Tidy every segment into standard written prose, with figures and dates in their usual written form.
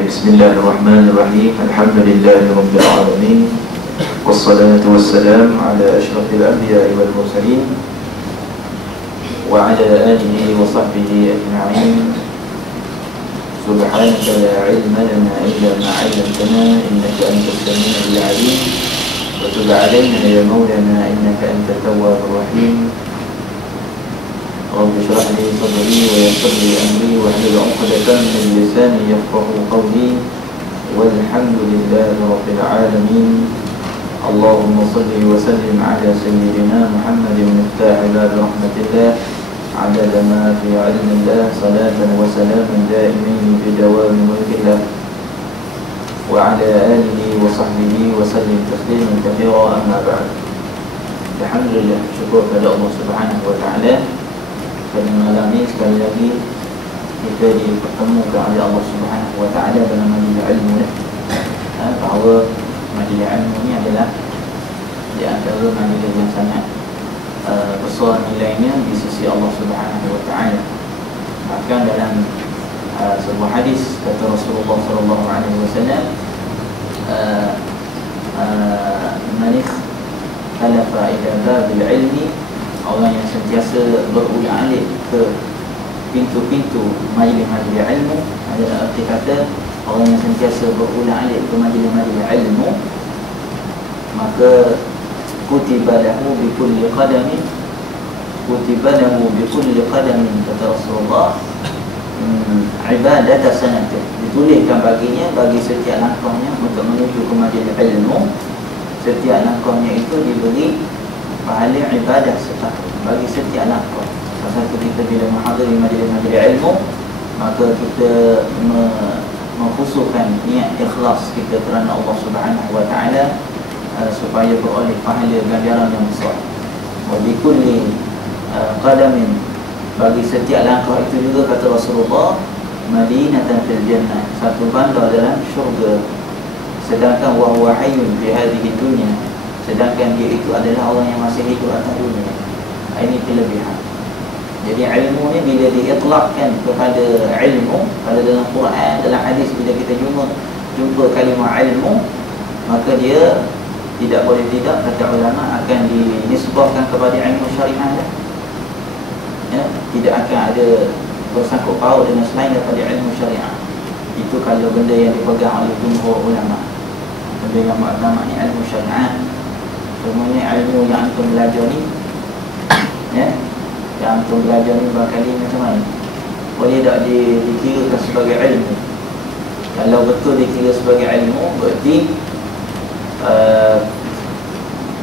Bismillahirrahmanirrahim. Alhamdulillahi rabbil alamin. Wassalatu wassalamu ala asyrafil anbiya'i wal mursalin wa ala alihi wa sahbihi ajma'in. Subhanaka la ilma lana illa ma 'allamtana innaka antas samiul 'alim. Wa tub 'alaina ya maulana innaka antat tawwabur rahim. Rabbi shrah li sadri wa yassir li amri wa hlul 'uqdatan min lisani yafqahu qawli. Walhamdulillahi rabbil alamin. Allahumma salli wa sallim ala sayyidina Muhammadin miftahi bab rahmatillah adada ma fi 'ilmillah salatan wa salaman daimin bi dawami mulkillah wa ala alihi wa sahbihi wa sallim tasliman katsira amma ba'd. Alhamdulillah, syukur kepada Allah Subhanahu wa taala. Pada malam ini sekali lagi kita dipertemukan oleh Allah Subhanahu wa taala dalam majlis ilmu bahawa majlis ilmu ini adalah di antara majlis yang sangat besar nilainya di sisi Allah Subhanahu wa taala. Bahkan dalam sebuah hadis kata Rasulullah sallallahu alaihi wasallam, man ikhtalafa ila babil ilmi, orang yang sentiasa berulang-alik ke pintu-pintu majlis-majlis ilmu adalah arti kata orang yang sentiasa berulang-alik ke majlis-majlis ilmu, maka kutiba lahu bi kulli qadamin kata Rasulullah ibadat sanatih, dituliskan baginya bagi setiap langkahnya untuk menuju ke majlis ilmu, setiap langkahnya itu diberi pahala ibadah setahun bagi setiap langkah. Pasal itu kita bila menghadiri majlis-majlis ilmu, maka kita mengkhususkan niat ikhlas kita kerana Allah Subhanahu wa taala supaya beroleh pahala ganjaran yang besar. Wa bi kulli qadamin, bagi setiap langkah itu juga kata Rasulullah, madinatan fil jannah, satu bandar dalam syurga. Sedangkan wa huwa hayyun fi hadhihi dunya, sedangkan dia itu adalah orang yang masih hidup atas dunia. Ini kelebihan. Jadi ilmu ni bila diitlaqkan kepada ilmu, pada dalam Quran, dalam hadis, bila kita jumpa kalimah ilmu, maka dia tidak boleh tidak, kata ulama, akan dinisbahkan kepada ilmu syariah. Ya, tidak akan ada bersangkut paut dengan selain daripada ilmu syariah. Itu kalau benda yang dipegang oleh jumhur ulama. Benda yang makna ni ilmu syariah. Semuanya ilmu yang antum belajar ni, ya, yang antum belajar ni barangkali macam mana, boleh tak dikirakan sebagai ilmu? Kalau betul dikira sebagai ilmu, berarti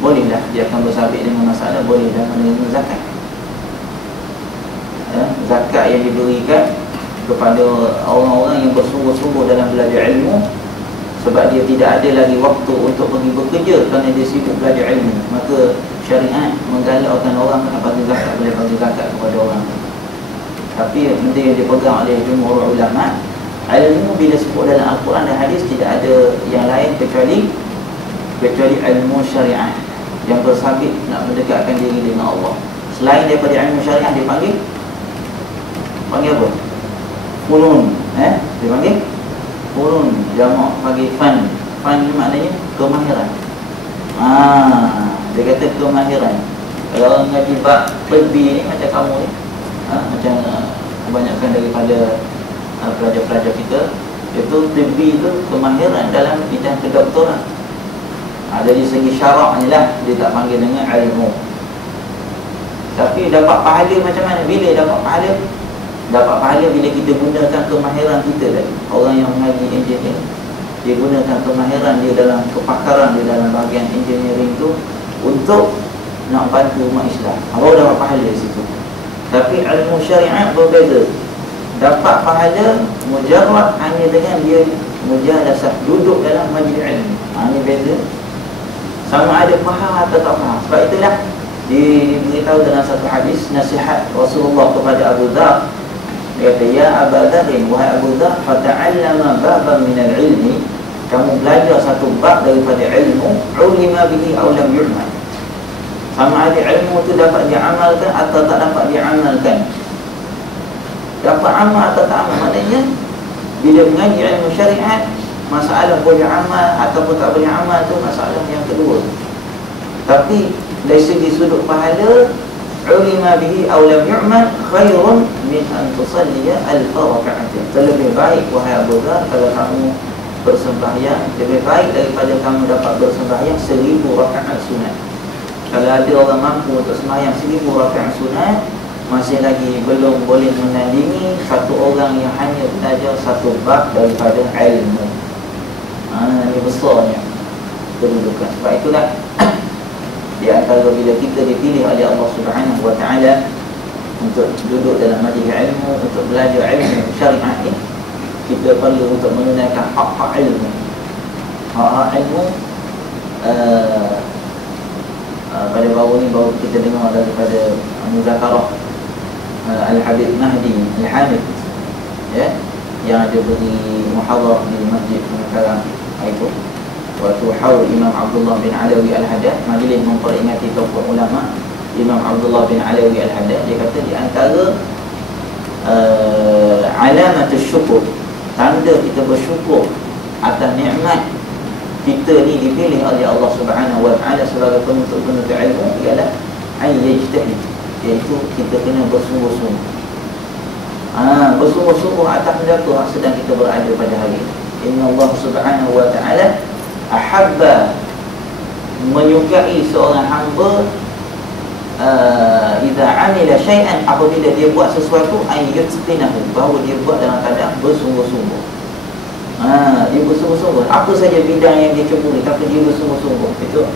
bolehlah dia akan bersabit dengan masalah bolehlah menerima zakat. Zakat yang diberikan kepada orang-orang yang bersungguh-sungguh dalam belajar ilmu, sebab dia tidak ada lagi waktu untuk pergi bekerja kerana dia sibuk belajar ilmu, maka syariat menggalakkan orang nak bagi zakat, boleh bagi zakat kepada orang. Tapi benda yang dipegang oleh jumhur ulama, ilmu bila sebut dalam Al-Quran dan hadis tidak ada yang lain kecuali ilmu syariah yang bersabit nak mendekatkan diri dengan Allah. Selain daripada ilmu syariah dipanggil apa? Funun. Dipanggil funun, jamak panggil fan. Fan ni maknanya kemahiran. Dia kata kemahiran. Kalau orang ngaji bab tibbi ni macam kamu ni, macam kebanyakan daripada pelajar-pelajar kita, itu tibbi tu kemahiran dalam bidang kedoktoran. Dari segi syarak ni lah dia tak panggil dengan ilmu. Tapi dapat pahala macam mana? Bila dapat pahala? Dapat pahala bila kita gunakan kemahiran kita tadi. Orang yang mengaji engineer, dia gunakan kemahiran dia dalam kepakaran dia dalam bahagian engineering tu untuk nak bantu umat Islam. Baru dapat pahala di situ. Tapi ilmu syariat berbeza. Dapat pahala mujarrad hanya dengan dia mujalasah, duduk dalam majlis ilmu. Ini beza. Sama ada faham atau tak faham. Sebab itulah diberitahu dalam satu hadis nasihat Rasulullah kepada Abu Dhar. Dia kata, ya Abu Dhar, wahai Abu Dhar, fata'allama baban minal ilmi, kamu belajar satu bab daripada ilmu, ulima bihi aw lam yu'mal. Sama ada ilmu tu dapat diamalkan atau tak dapat diamalkan. Dapat amal atau tak amal, maknanya Bila mengaji ilmu syariat, masalah boleh amal ataupun tak boleh amal tu masalah yang kedua. Tapi dari segi sudut pahala, ulima bihi aw lam yu'mal khairun min an tusalliya alfa raka'atin. Lebih baik wahai Abu Dhar kalau kamu bersembahyang, lebih baik daripada kamu dapat bersembahyang 1000 rakaat sunat. Kalau ada orang mampu untuk sembahyang 1000 rakaat sunat, masih lagi belum boleh menandingi satu orang yang hanya belajar satu bab daripada ilmu. Ini besarnya kedudukan. Sebab itulah di antara bila kita dipilih oleh Allah Subhanahu wa ta'ala untuk duduk dalam majlis ilmu, untuk belajar ilmu syariat ni, kita perlu untuk menunaikan hak-hak ilmu. Hak-hak ilmu pada baru ni baru kita dengar daripada Muzakarah Al-Habib Mahdi Al-Hamid, ya, yang ada beri muhadarah di Masjid Pengekarang itu waktu haul Imam Abdullah bin Alawi Al-Haddad, majlis memperingati tokoh ulama Imam Abdullah bin Alawi Al-Haddad. Dia kata di antara alamat syukur, tanda kita bersyukur atas nikmat kita ni dipilih oleh Allah Subhanahu wa ta'ala sebagai penuntut-penuntut ilmu ialah ayyajtahid, iaitu kita kena bersungguh-sungguh. Bersungguh-sungguh atas benda tu sedang kita berada pada hari ini. Inna Allah Subhanahu wa ta'ala ahabba, menyukai seorang hamba idza amila syai'an, apabila dia buat sesuatu ayyutqinahu, bahawa dia buat dalam keadaan bersungguh-sungguh. Dia bersungguh-sungguh apa saja bidang yang dia ceburi, tapi dia bersungguh-sungguh. Itu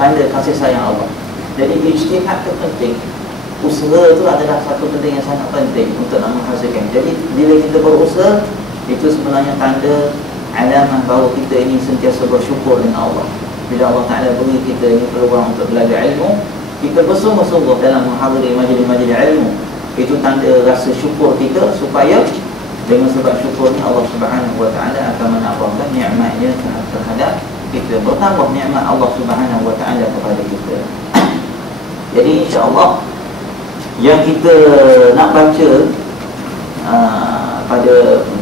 tanda kasih sayang Allah. Jadi ijtihad itu penting. Usaha itu adalah satu benda yang sangat penting untuk nak menghasilkan. Jadi bila kita berusaha, itu sebenarnya tanda alamah bahawa kita ini sentiasa bersyukur dengan Allah. Bila Allah Ta'ala beri kita ini peluang untuk belajar ilmu, kita bersungguh-sungguh dalam menghadiri majlis-majlis ilmu, itu tanda rasa syukur kita, supaya dengan sebab syukur ni Allah Subhanahu wa ta'ala akan menambahkan nikmatnya terhadap kita, bertambah nikmat Allah Subhanahu wa ta'ala kepada kita. Jadi insya-Allah yang kita nak baca pada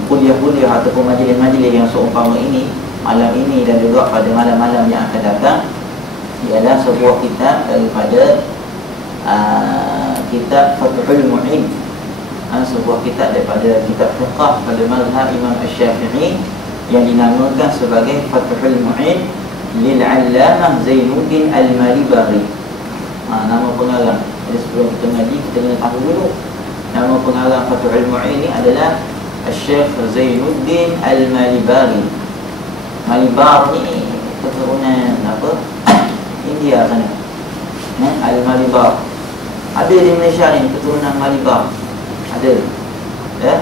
kuliah-kuliah ataupun majlis-majlis yang seumpama ini, malam ini dan juga pada malam-malam yang akan datang, ialah sebuah kitab daripada kitab Fathul Mu'in, sebuah kitab daripada kitab fiqh pada mazhab Imam Asy-Syafi'i yang dinamakan sebagai Fathul Mu'in lil-Allamah Zainuddin Al-Malibari. Nama pengarang. Jadi sebelum kita ngaji, kita kena tahu dulu nama pengarang Fathul Mu'in ini adalah Syekh Zainuddin Al-Malibari. Malibar ni keturunan apa? India sana. Al-Malibar. Ada di Malaysia ni keturunan Malibar. Ada. Ya.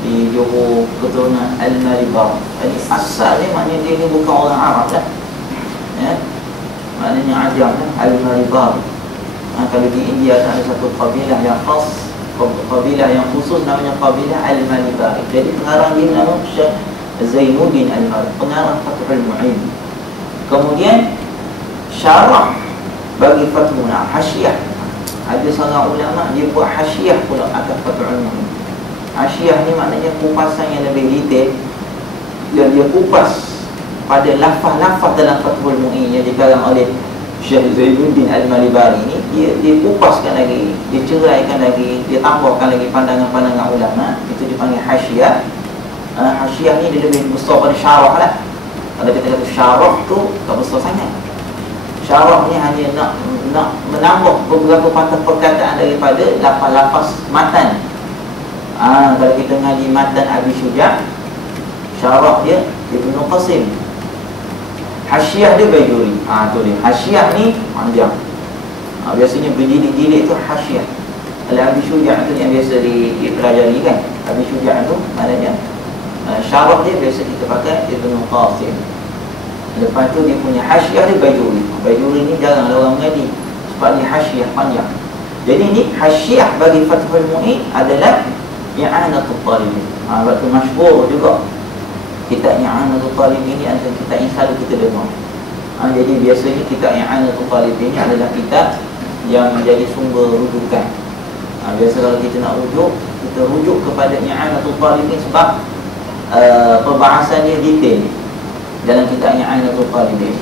Di Johor keturunan Al-Malibar. Jadi asal ni maknanya dia ni bukan orang Arab lah. Ya. Maknanya ajam kan, Al-Malibar. Kalau di India ada satu kabilah yang khas, kabilah yang khusus namanya kabilah Al-Malibari. Jadi pengarang dia nama Syekh Zainuddin Al-Malibari, pengarang Fathul Mu'in. Kemudian syarah bagi Fathul Mu'in, hasyiah. Ada seorang ulama dia buat hasyiah pula atas Fathul Mu'in. Hasyiah ni maknanya kupasan yang lebih detail, dan dia kupas pada lafaz-lafaz dalam Fathul Mu'in yang dikarang oleh Syekh Zainuddin Al-Malibari ni. Dia kupaskan lagi, dia ceraikan lagi, dia tambahkan lagi pandangan-pandangan ulama. Itu dipanggil hasyiah. Hasyiah ni dia lebih besar pada syarah lah. Kalau kita kata syarah tu tak besar sangat. Syarah ni hanya nak menambah beberapa patah perkataan daripada lafaz-lafaz matan. Kalau kita ngaji matan Abi Syuja', syarah dia Ibnu Qasim. Hasyiah dia Bajuri. Tu dia. Hasyiah ni panjang. Biasanya berjilid-jilid tu hasyiah. Kalau Abi Syuja' tu yang biasa dipelajari kan. Abi Syuja' tu maknanya syarah dia biasa kita pakai Ibnu Qasim. Lepas tu dia punya hasyiah dia Bajuri. Bajuri ni jarang orang mengaji sebab dia hasyiah panjang. Jadi ni hasyiah bagi Fathul Mu'in adalah I'anatul Talibin. Sebab tu masyhur juga kitab I'anatul Talibin ni antara kitab yang selalu kita dengar. Jadi biasanya kitab I'anatul Talibin ni adalah kitab yang menjadi sumber rujukan. Biasa kalau kita nak rujuk, kita rujuk kepada I'anatul Talibin sebab perbahasan dia detail dalam kitabnya Ainatul Talibin.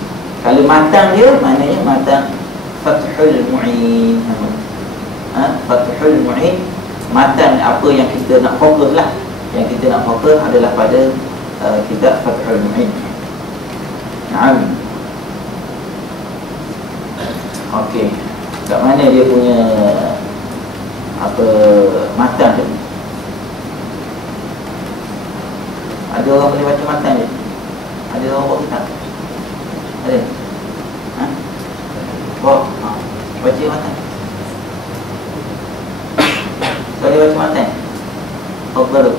Kalau matan dia maknanya matan Fathul Mu'in. Fathul Mu'in, matan apa yang kita nak fokus lah. Yang kita nak fokus adalah pada kitab Fathul Mu'in. Naam. Okey. Kat mana dia punya apa matan tu? Ada orang boleh baca matan dia? Ada orang buat kitab? Ada? Baca matan. Sekali baca matan. Baru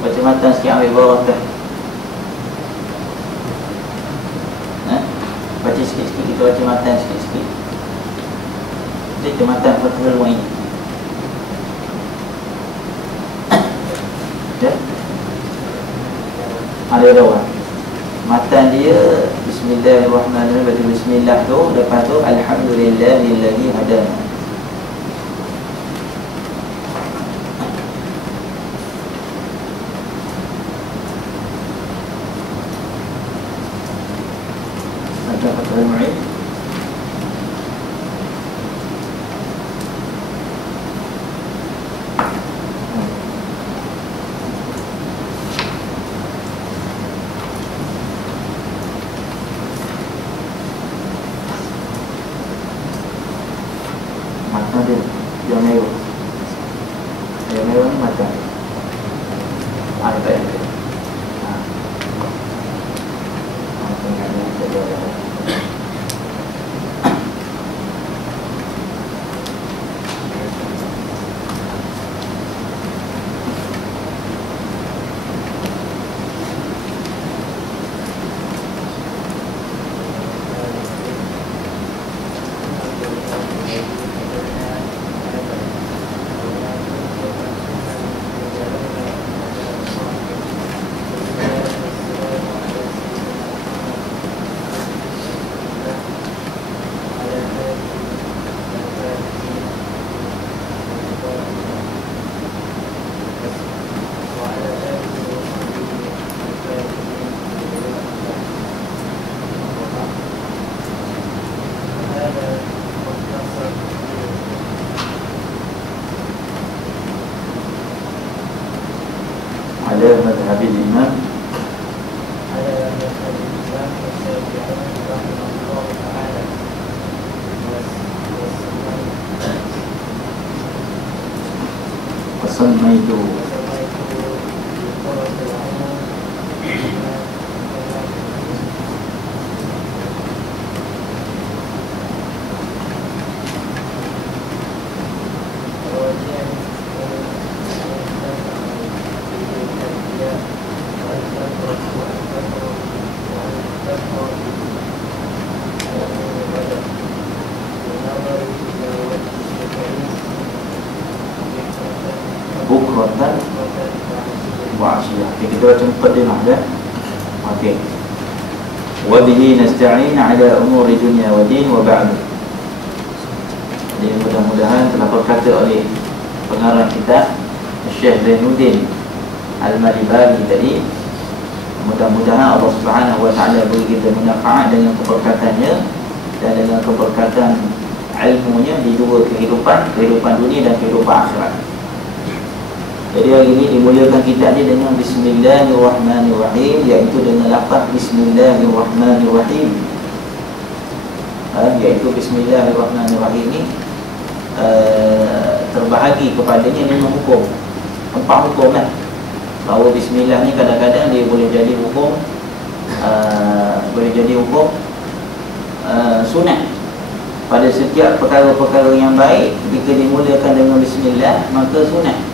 baca matan sikit, ambil bawah tu. Baca sikit-sikit, kita baca matan sikit-sikit. Baca matan Fathul Mu'in. Ya? Ada orang matan dia Bismillahirrahmanirrahim. Baca Bismillah tu, lepas tu Alhamdulillahilladzi hadana. Baca Fathul Mu'in. Yang mewah. Yang mewah ni macam tak ada. Ada mazhab Imam, ada mazhab Imam Syafi'i rahimahullah taala. Wasamaitu bukratan wa asyiyah. Kita baca muqaddimah dah. Okey. Wa bihi nasta'in ala umuri dunya wa din wa ba'd. Jadi mudah-mudahan telah berkata oleh pengarang kita Syekh Zainuddin Al-Malibari tadi, mudah-mudahan Allah Subhanahu wa taala beri kita manfaat dengan keberkatannya dan dengan keberkatan ilmunya di dua kehidupan dunia dan kehidupan akhirat. Jadi hari ini dimuliakan kitab ni dengan Bismillahirrahmanirrahim, iaitu dengan lafaz Bismillahirrahmanirrahim. Iaitu Bismillahirrahmanirrahim ni terbahagi kepadanya 5 hukum, 4 hukum lah. Bahawa Bismillah ni kadang-kadang dia boleh jadi hukum sunat. Pada setiap perkara-perkara yang baik, jika dimulakan dengan Bismillah, maka sunat.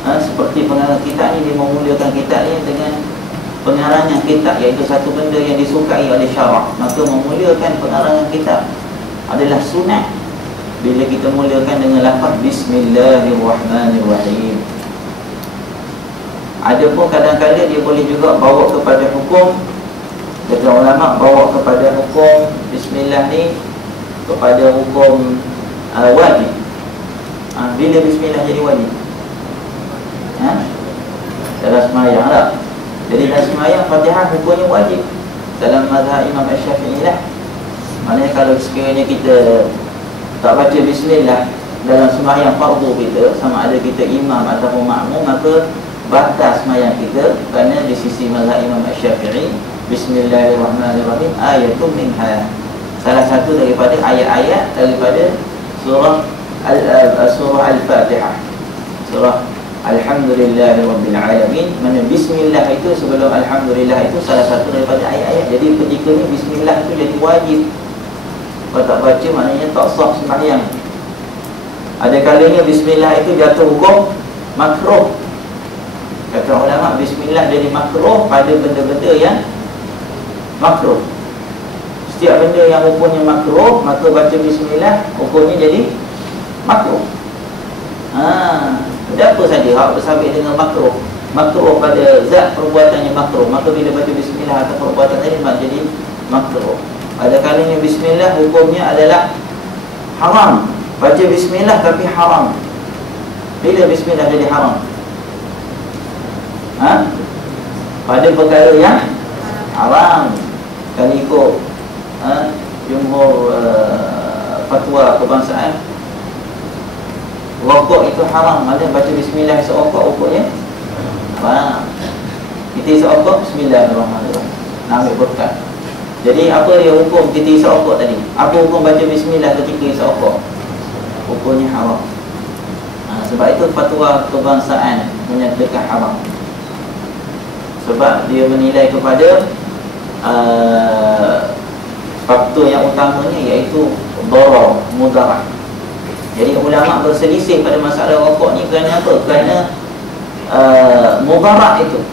Seperti pengarang kitab ni, dia memulakan kitab ni dengan pengarangan kitab, iaitu satu benda yang disukai oleh syarak, maka memulakan pengarangan kitab adalah sunat bila kita mulakan dengan lafaz Bismillahirrahmanirrahim. Adapun kadang-kadang dia boleh juga bawa kepada hukum, kata ulama, bawa kepada hukum Bismillah ni kepada hukum wajib. Bila Bismillah jadi wajib? dalam semayang lah. Jadi dalam semayang Fatihah hukumnya wajib dalam mazhab Imam Syafi'i lah. Maknanya kalau sekiranya kita tak baca bismillah dalam semayang fardu kita, sama ada kita imam ataupun makmum, maka batas semayang kita. Kerana di sisi mazhab Imam Syafi'i, Bismillahirrahmanirrahim ayatun minha, salah satu daripada ayat-ayat daripada surah Al-Fatihah, surah Alhamdulillahirabbil alamin. Mana bismillah itu sebelum alhamdulillah itu salah satu daripada ayat-ayat. Jadi ketika ni bismillah itu jadi wajib. Kalau tak baca maknanya tak sah sembahyang. Ada kalanya bismillah itu jatuh hukum makruh. Kata ulama, bismillah jadi makruh pada benda-benda yang makruh. Setiap benda yang hukumnya makruh, maka baca bismillah hukumnya jadi makruh. Apa saja hak bersabit dengan makruh. Makruh pada zat perbuatannya makruh, maka bila baca bismillah atau perbuatan tadi jadi makruh. Ada kalanya bismillah hukumnya adalah haram. Baca bismillah tapi haram. Bila bismillah jadi haram? Pada perkara yang haram. Kalau ikut jumhur fatwa kebangsaan, rokok itu haram. Ada baca bismillah seokok rokoknya haram. Kita seokok bismillahirrahmanirrahim, nak ambil berkat. Jadi apa dia hukum kita seokok tadi? Apa hukum baca bismillah ketika seokok? Hukumnya haram. Sebab itu fatwa kebangsaan menyatakan haram. Sebab dia menilai kepada faktor yang utamanya, iaitu darar, mudarat. Jadi ulama berselisih pada masalah rokok ni kerana apa? Kerana mudarat itu.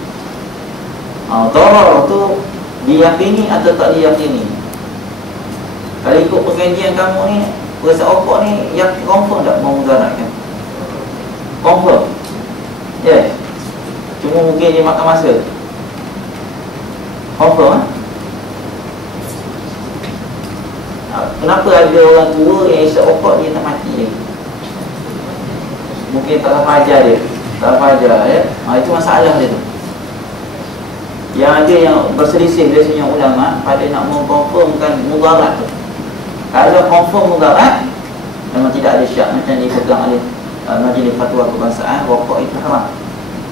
Darar tu diyakini atau tak diyakini. Kalau ikut perkajian kamu ni, perasaan rokok ni yang confirm tak memudaratkan? Confirm. Yes. Cuma mungkin dia makan masa. Confirm. Kenapa ada orang tua yang isap rokok dia tak mati lagi? Mungkin tak fajar dia, tak fajar ya. Itu masalah dia tu. Yang ada yang berselisih biasanya ulama pada nak mengkonfirmkan mudarat tu. Kalau confirm mudarat, memang tidak ada syak macam dipegang oleh Majlis Fatwa Kebangsaan, rokok itu haram.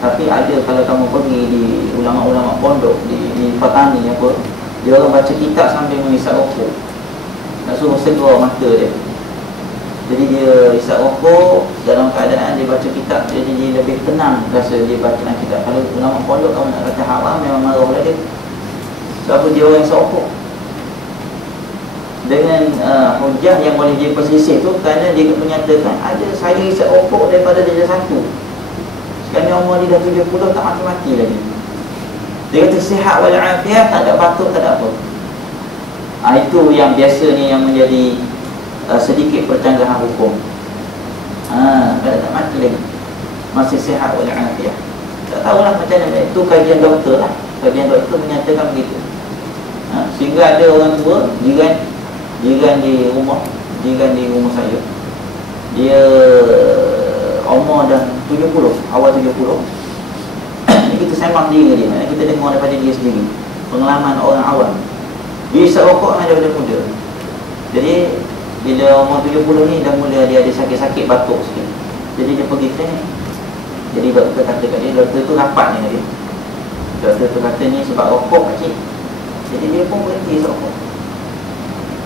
Tapi ada, kalau kamu pergi di ulama-ulama pondok di Fatani apa, dia orang baca kitab sambil mengisap rokok. Nak suruh segera mata dia. Jadi dia isap rokok dalam keadaan dia baca kitab, jadi dia lebih tenang rasa dia baca kitab. Kalau ulama pondok kamu nak kata haram, memang marah oleh dia. Sebab dia orang isap rokok dengan hujah yang boleh dia persisih tu, kerana dia menyatakan ada saya isap rokok daripada dia satu. Sekarang umur dia dah 70 tak mati-mati lagi. Dia kata sihat wal afiat, tak ada batuk, tak ada apa. Itu yang biasanya yang menjadi sedikit percanggahan hukum. Kalau tak mati lagi, masih sihat wal afiat. Tak tahulah macam mana. Itu kajian doktor lah. Kajian doktor menyatakan begitu. Sehingga ada orang tua, jiran di rumah saya, dia umur dah 70, awal 70. Ini kita sembang diri dia, kita dengar daripada dia sendiri, pengalaman orang awam. Dia isap rokok daripada muda. Jadi bila umur 70 ni dah mula dia ada sakit-sakit batuk sikit. Jadi dia pergi klinik. Jadi doktor kata kat dia, doktor tu rapat dengan dia. Doktor tu kata ni sebab rokok kecil. Jadi dia pun berhenti isap rokok.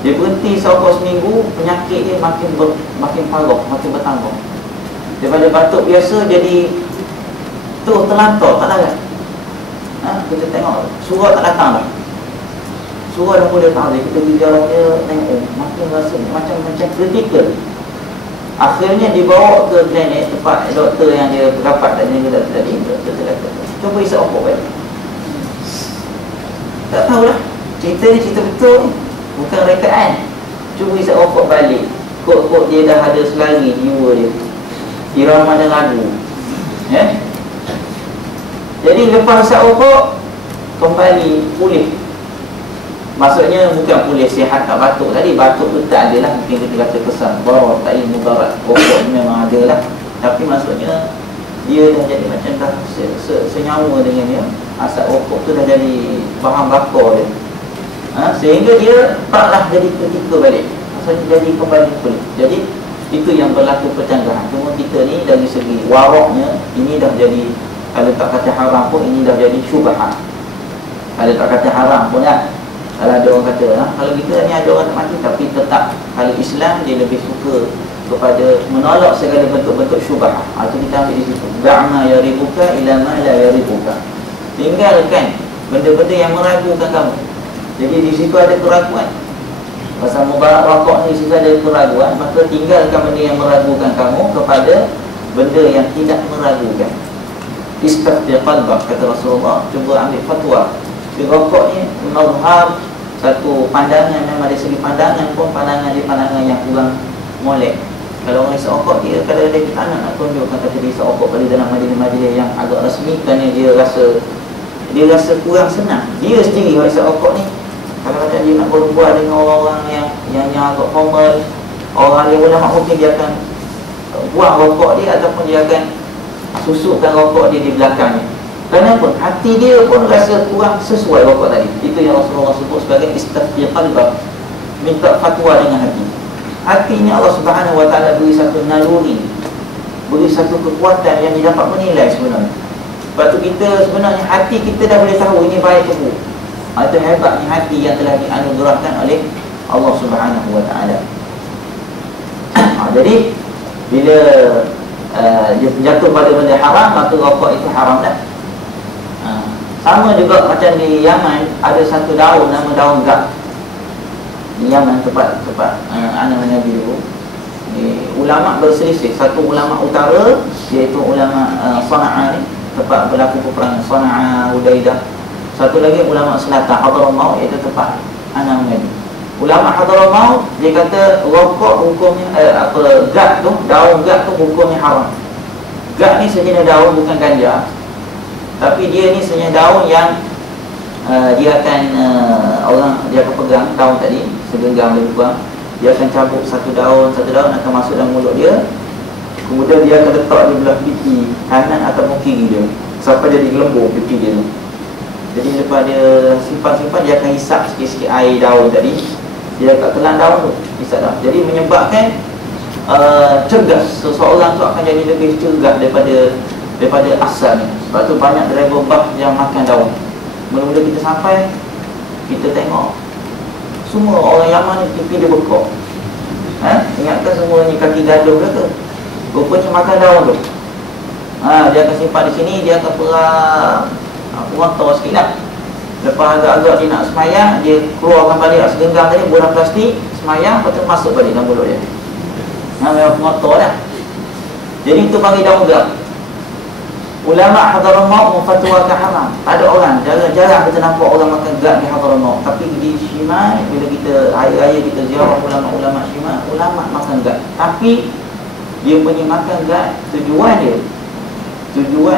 Dia berhenti isap rokok seminggu, penyakit dia makin parah, makin bertambah. Daripada batuk biasa jadi terus terlantar, tak larat. Kita tengok surah tak datang dah. Surah dah boleh tahu, kita bicara dia tengok makin rasa macam kritikal. Akhirnya dibawa ke klinik tempat doktor yang dia dapat dan dia tadi. Doktor kata, cuba isap rokok balik. Tak tahulah, cerita ni cerita betul ni, bukan rekaan. Cuba isap rokok balik. Kok dia dah ada selari jiwa dia, irama dan lagu. Jadi lepas isap rokok, kembali pulih. Maksudnya bukan pulih sihat tak batuk tadi. Batuk tu tak adalah, mungkin kita kata kesan bahawa tak ilmu mudarat. Rokok ni memang adalah, tapi maksudnya dia dah jadi macam dah senyap senyawa dengan dia, asap rokok tu dah jadi bahan bakar dia. Sehingga dia taklah jadi ketika balik, maksudnya jadi kembali kulit. Jadi itu yang berlaku percanggahan. Cuma kita ni dari segi waraknya, ini dah jadi, kalau tak kata haram pun ini dah jadi syubhat. Kalau tak kata haram pun kan, kalau ada orang kata kalau kita ni ada orang tak mati, tapi tetap kalau Islam dia lebih suka kepada menolak segala bentuk-bentuk syubhat. Itu kita ambil di situ, da'ma yaribuka ila ma la yaribuka. Tinggalkan benda-benda yang meragukan kamu. Jadi di situ ada keraguan. Pasal mubarak rokok ni, di situ ada keraguan, maka tinggalkan benda yang meragukan kamu kepada benda yang tidak meragukan. Istafti qalbak, kata Rasulullah. Cuba ambil fatwa. Di rokok ni mazhab satu pandangan, memang dari segi pandangan pun pandangan yang kurang molek. Kalau orang isap rokok, dia kadang-kadang kita nak tunjukkan kata dia isap rokok pada dalam majlis-majlis yang agak rasmi, kerana dia rasa kurang senang. Dia sendiri orang isap rokok ni, kadang-kadang dia nak berbual dengan orang-orang yang agak formal, orang yang ulama, mungkin dia akan buang rokok dia ataupun dia akan susukkan rokok dia di belakangnya. Kenapa? Hati dia pun rasa kurang sesuai rokok tadi. Itu yang Rasulullah sebut sebagai istafti qalbak, minta fatwa dengan hati. Hatinya Allah Subhanahu Wa Taala beri satu naluri, beri satu kekuatan yang dia dapat menilai sebenarnya. Sebab tu kita sebenarnya hati kita dah boleh tahu ini baik ke buruk. Itu hebatnya hati yang telah dianugerahkan oleh Allah Subhanahu Wa Taala. Jadi bila dia jatuh pada benda haram, maka rokok itu haram dah. Sama juga macam di Yaman, ada satu daun nama daun gak. Di Yaman, tempat anak mengaji dulu, ulama berselisih. Satu ulama utara, iaitu ulama Sana'a ni, tempat berlaku peperangan Sana'a, Hudaidah. Satu lagi ulama selatan Hadramaut, iaitu tempat anak mengaji. Ulama Hadramaut dia kata rokok hukumnya gak tu, daun gak tu hukumnya haram. Gak ni sejenis daun, bukan ganja, tapi dia ni sebenarnya daun yang dia akan dia akan pegang daun tadi segenggam lebih kurang. Dia akan cabut satu daun akan masuk dalam mulut dia. Kemudian dia akan letak di belah pipi kanan ataupun kiri dia sampai jadi gelembung pipi dia tu. Jadi lepas dia simpan-simpan, dia akan hisap sikit-sikit air daun tadi. Dia akan telan daun tu, hisap daun. Jadi menyebabkan cergas, seseorang tu akan jadi lebih cergas daripada asalnya. Sebab tu banyak driver bus yang makan daun. Mula-mula kita sampai, kita tengok semua orang Yaman ni pipi dia bekok. Ingatkan semua ni kaki gaduh ke ke? Rupanya makan daun tu. Dia akan simpan di sini, dia akan perang tahu sikit lah. Lepas agak-agak dia nak semayang, dia keluarkan balik segenggam tadi, bola plastik, semayang, lepas tu masuk balik dalam mulut dia. Memang pengotor dah. Jadi itu panggil daun gak. Ulama Hadramaut memfatwakan haram. Ada orang, jarang kita nampak orang makan gak di Hadramaut. Tapi di Shimal, bila kita hari-raya kita ziarah ulama-ulama Shimal, ulama makan gak. Tapi dia punya makan gak, tujuan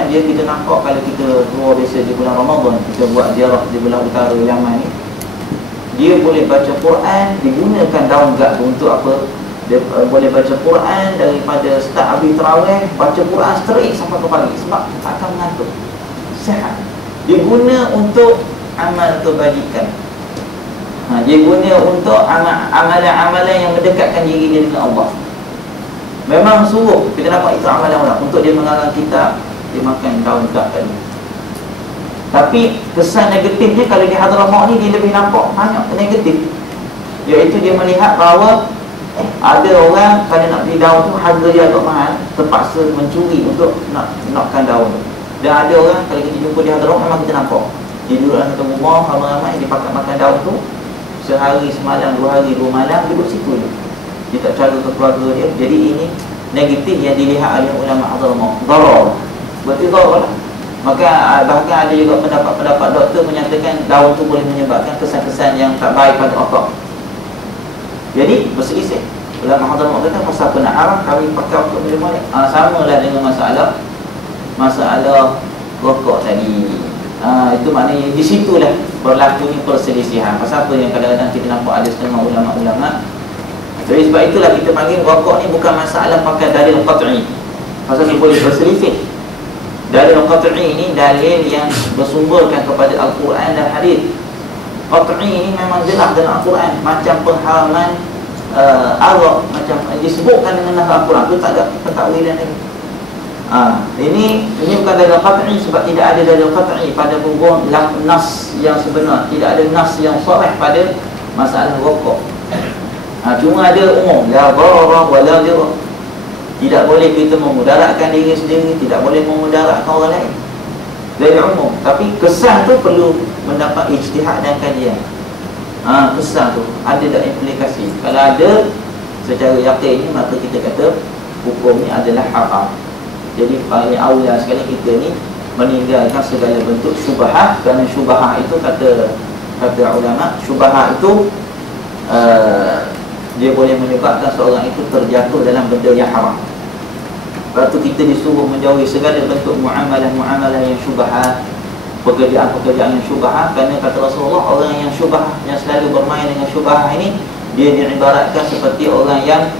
dia kita nampak kalau kita keluar biasa di bulan Ramadan, kita buat ziarah di belah utara Yaman ni, dia boleh baca Quran, digunakan daun gak untuk apa? Dia boleh baca Quran daripada start habis tarawih, baca Quran straight sampai ke pagi, sebab tak akan mengantuk, sihat. Dia guna untuk amal kebajikan. Dia guna untuk amalan-amalan yang mendekatkan diri dia dengan Allah. Memang suruh kita dapat itu amalan orang untuk dia mengarang kitab, dia makan daun gak tadi. Tapi kesan negatifnya kalau di Hadramaut ni, dia lebih nampak banyak negatif, iaitu dia melihat bahawa ada orang kalau nak beli daun tu harga dia agak mahal, terpaksa mencuri untuk nakkan daun tu. Dan ada orang kalau kita jumpa di Hadramaut, memang kita nampak dia duduk dalam satu rumah ramai-ramai, dia pakai makan daun tu sehari semalam, 2 hari 2 malam, duduk situ je. Dia tak cara ke keluarga dia. Jadi ini negatif yang dilihat oleh ulama Hadramaut. Darar, berarti darar lah. Maka bahkan ada juga pendapat-pendapat doktor menyatakan daun tu boleh menyebabkan kesan-kesan yang tak baik pada otak. Jadi berselisih. Ulama Hadramaut kata pasal apa nak haram, kami pakai untuk minum balik. Sama lah dengan masalah rokok tadi. Itu maknanya di situlah berlaku ni perselisihan. Pasal apa yang kadang-kadang kita nampak ada setengah ulama-ulama. Jadi sebab itulah kita panggil rokok ni bukan masalah pakai dalil qat'i. Pasal dia boleh berselisih. Dalil qat'i ini dalil yang bersumberkan kepada Al-Quran dan hadis. Qat'i ini memang jelas dalam Al-Quran, macam pengharaman arak, macam disebutkan dengan Al-Quran, itu tak ada pentakwilan lagi. Ini bukan dalil qat'i sebab tidak ada dalil qat'i pada hukum nas yang sebenar, tidak ada nas yang sharih pada masalah rokok. Cuma ada umum, la darara wa la dirar. Tidak boleh kita memudaratkan diri sendiri, tidak boleh memudaratkan orang lain. Dari umum. Tapi kesan tu perlu mendapat ijtihad dan kajian. Kesan tu ada tak implikasi? Kalau ada secara yakin ni, maka kita kata hukum ni adalah haram. Jadi paling awal sekali kita ni meninggalkan segala bentuk syubhat, kerana syubhat itu kata ulama, syubhat itu dia boleh menyebabkan seorang itu terjatuh dalam benda yang haram. Lepas tu kita disuruh menjauhi segala bentuk muamalah-muamalah yang syubhat, pekerjaan-pekerjaan yang syubhat. Kerana kata Rasulullah, orang yang syubhat, yang selalu bermain dengan syubhat ini, dia diibaratkan seperti orang yang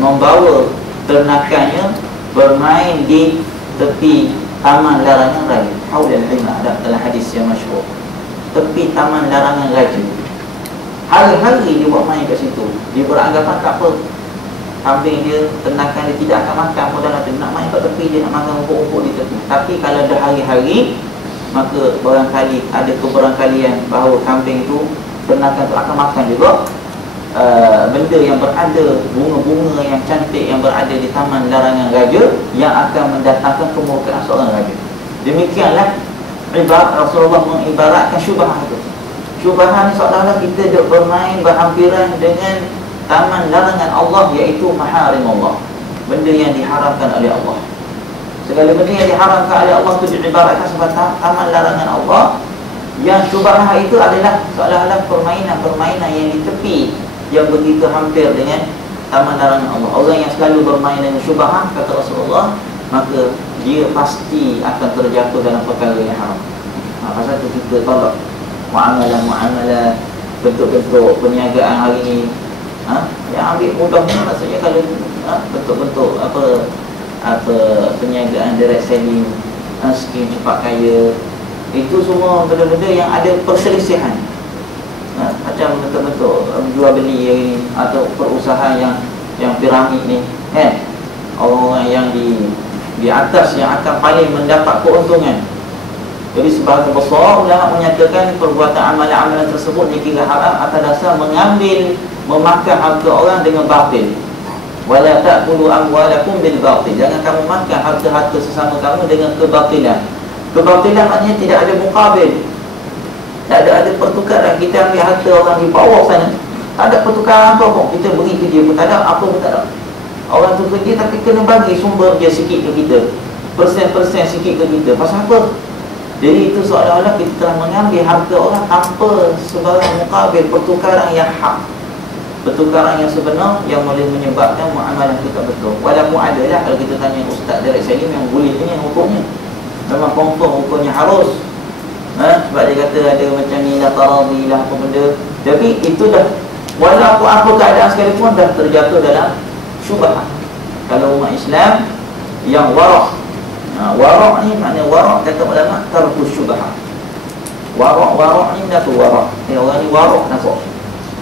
membawa ternakannya bermain di tepi taman larangan raya. Haulal hima, dalam hadis yang masyhur, tepi taman larangan raja. Hari-hari dia buat main kat situ. Dia beranggapan tak apa, kambing dia, ternakan dia tidak akan makan pun dalam tu, nak main kat tepi, dia nak makan rumput-rumput di tepi. Tapi kalau dah hari-hari, maka barangkali ada kebarangkalian bahawa kambing tu, ternakan tu akan makan juga benda yang berada, bunga-bunga yang cantik yang berada di taman larangan raja, yang akan mendatangkan kemurkaan seorang raja. Demikianlah ibarat Rasulullah mengibaratkan syubhat itu. Syubhat ni seolah-olah kita duk bermain berhampiran dengan taman larangan Allah, iaitu maharim Allah, benda yang diharamkan oleh Allah. Segala benda yang diharamkan oleh Allah itu diibaratkan sebagai taman larangan Allah. Yang syubhat itu adalah seolah-olah permainan-permainan yang di tepi, yang begitu hampir dengan taman larangan Allah. Orang yang selalu bermain dengan syubhat, kata Rasulullah, maka dia pasti akan terjatuh dalam perkara yang haram. Pasal itu kita tolak muamalah, bentuk-bentuk perniagaan hari ini. Yang ambil mudahnya, maksudnya kalau bentuk-bentuk apa perniagaan direct selling, skim cepat kaya, itu semua benda-benda yang ada perselisihan. Macam bentuk-bentuk jual beli hari ni, atau perusahaan yang piramid ni, kan? Orang-orang yang di atas yang akan paling mendapat keuntungan. Jadi sebahagian besar ulama menyatakan perbuatan amalan-amalan tersebut dikira haram atas dasar memakan harta orang dengan batil. Wala ta'kulu amwalakum bil batil. Jangan kamu makan harta-harta sesama kamu dengan kebatilan. Kebatilan maknanya tidak ada mukabil, tak ada pertukaran. Kita ambil harta orang di bawah sana, tak ada pertukaran apa pun. Kita beri ke dia pun tak ada, apa pun tak ada. Orang tu kerja tapi kena bagi sumber dia sikit ke kita, persen-persen sikit ke kita. Pasal apa? Jadi itu seolah-olah kita telah mengambil harta orang tanpa sebarang mukabil, pertukaran yang hak, pertukaran yang sebenar, yang boleh menyebabkan muamalah kita betul. Walaupun ada lah, kalau kita tanya Ustaz Derek Salim yang boleh ni hukumnya, memang confirm hukumnya harus. Sebab dia kata ada macam ni lah, taradhi lah, apa benda. Tapi itu dah, walaupun apa keadaan sekalipun, dah terjatuh dalam syubhat. Kalau umat Islam yang warak, warak ni makna warak, kata ulama, tarkus syubhat. Warak ni dah tu warak. Orang ni warak nampak.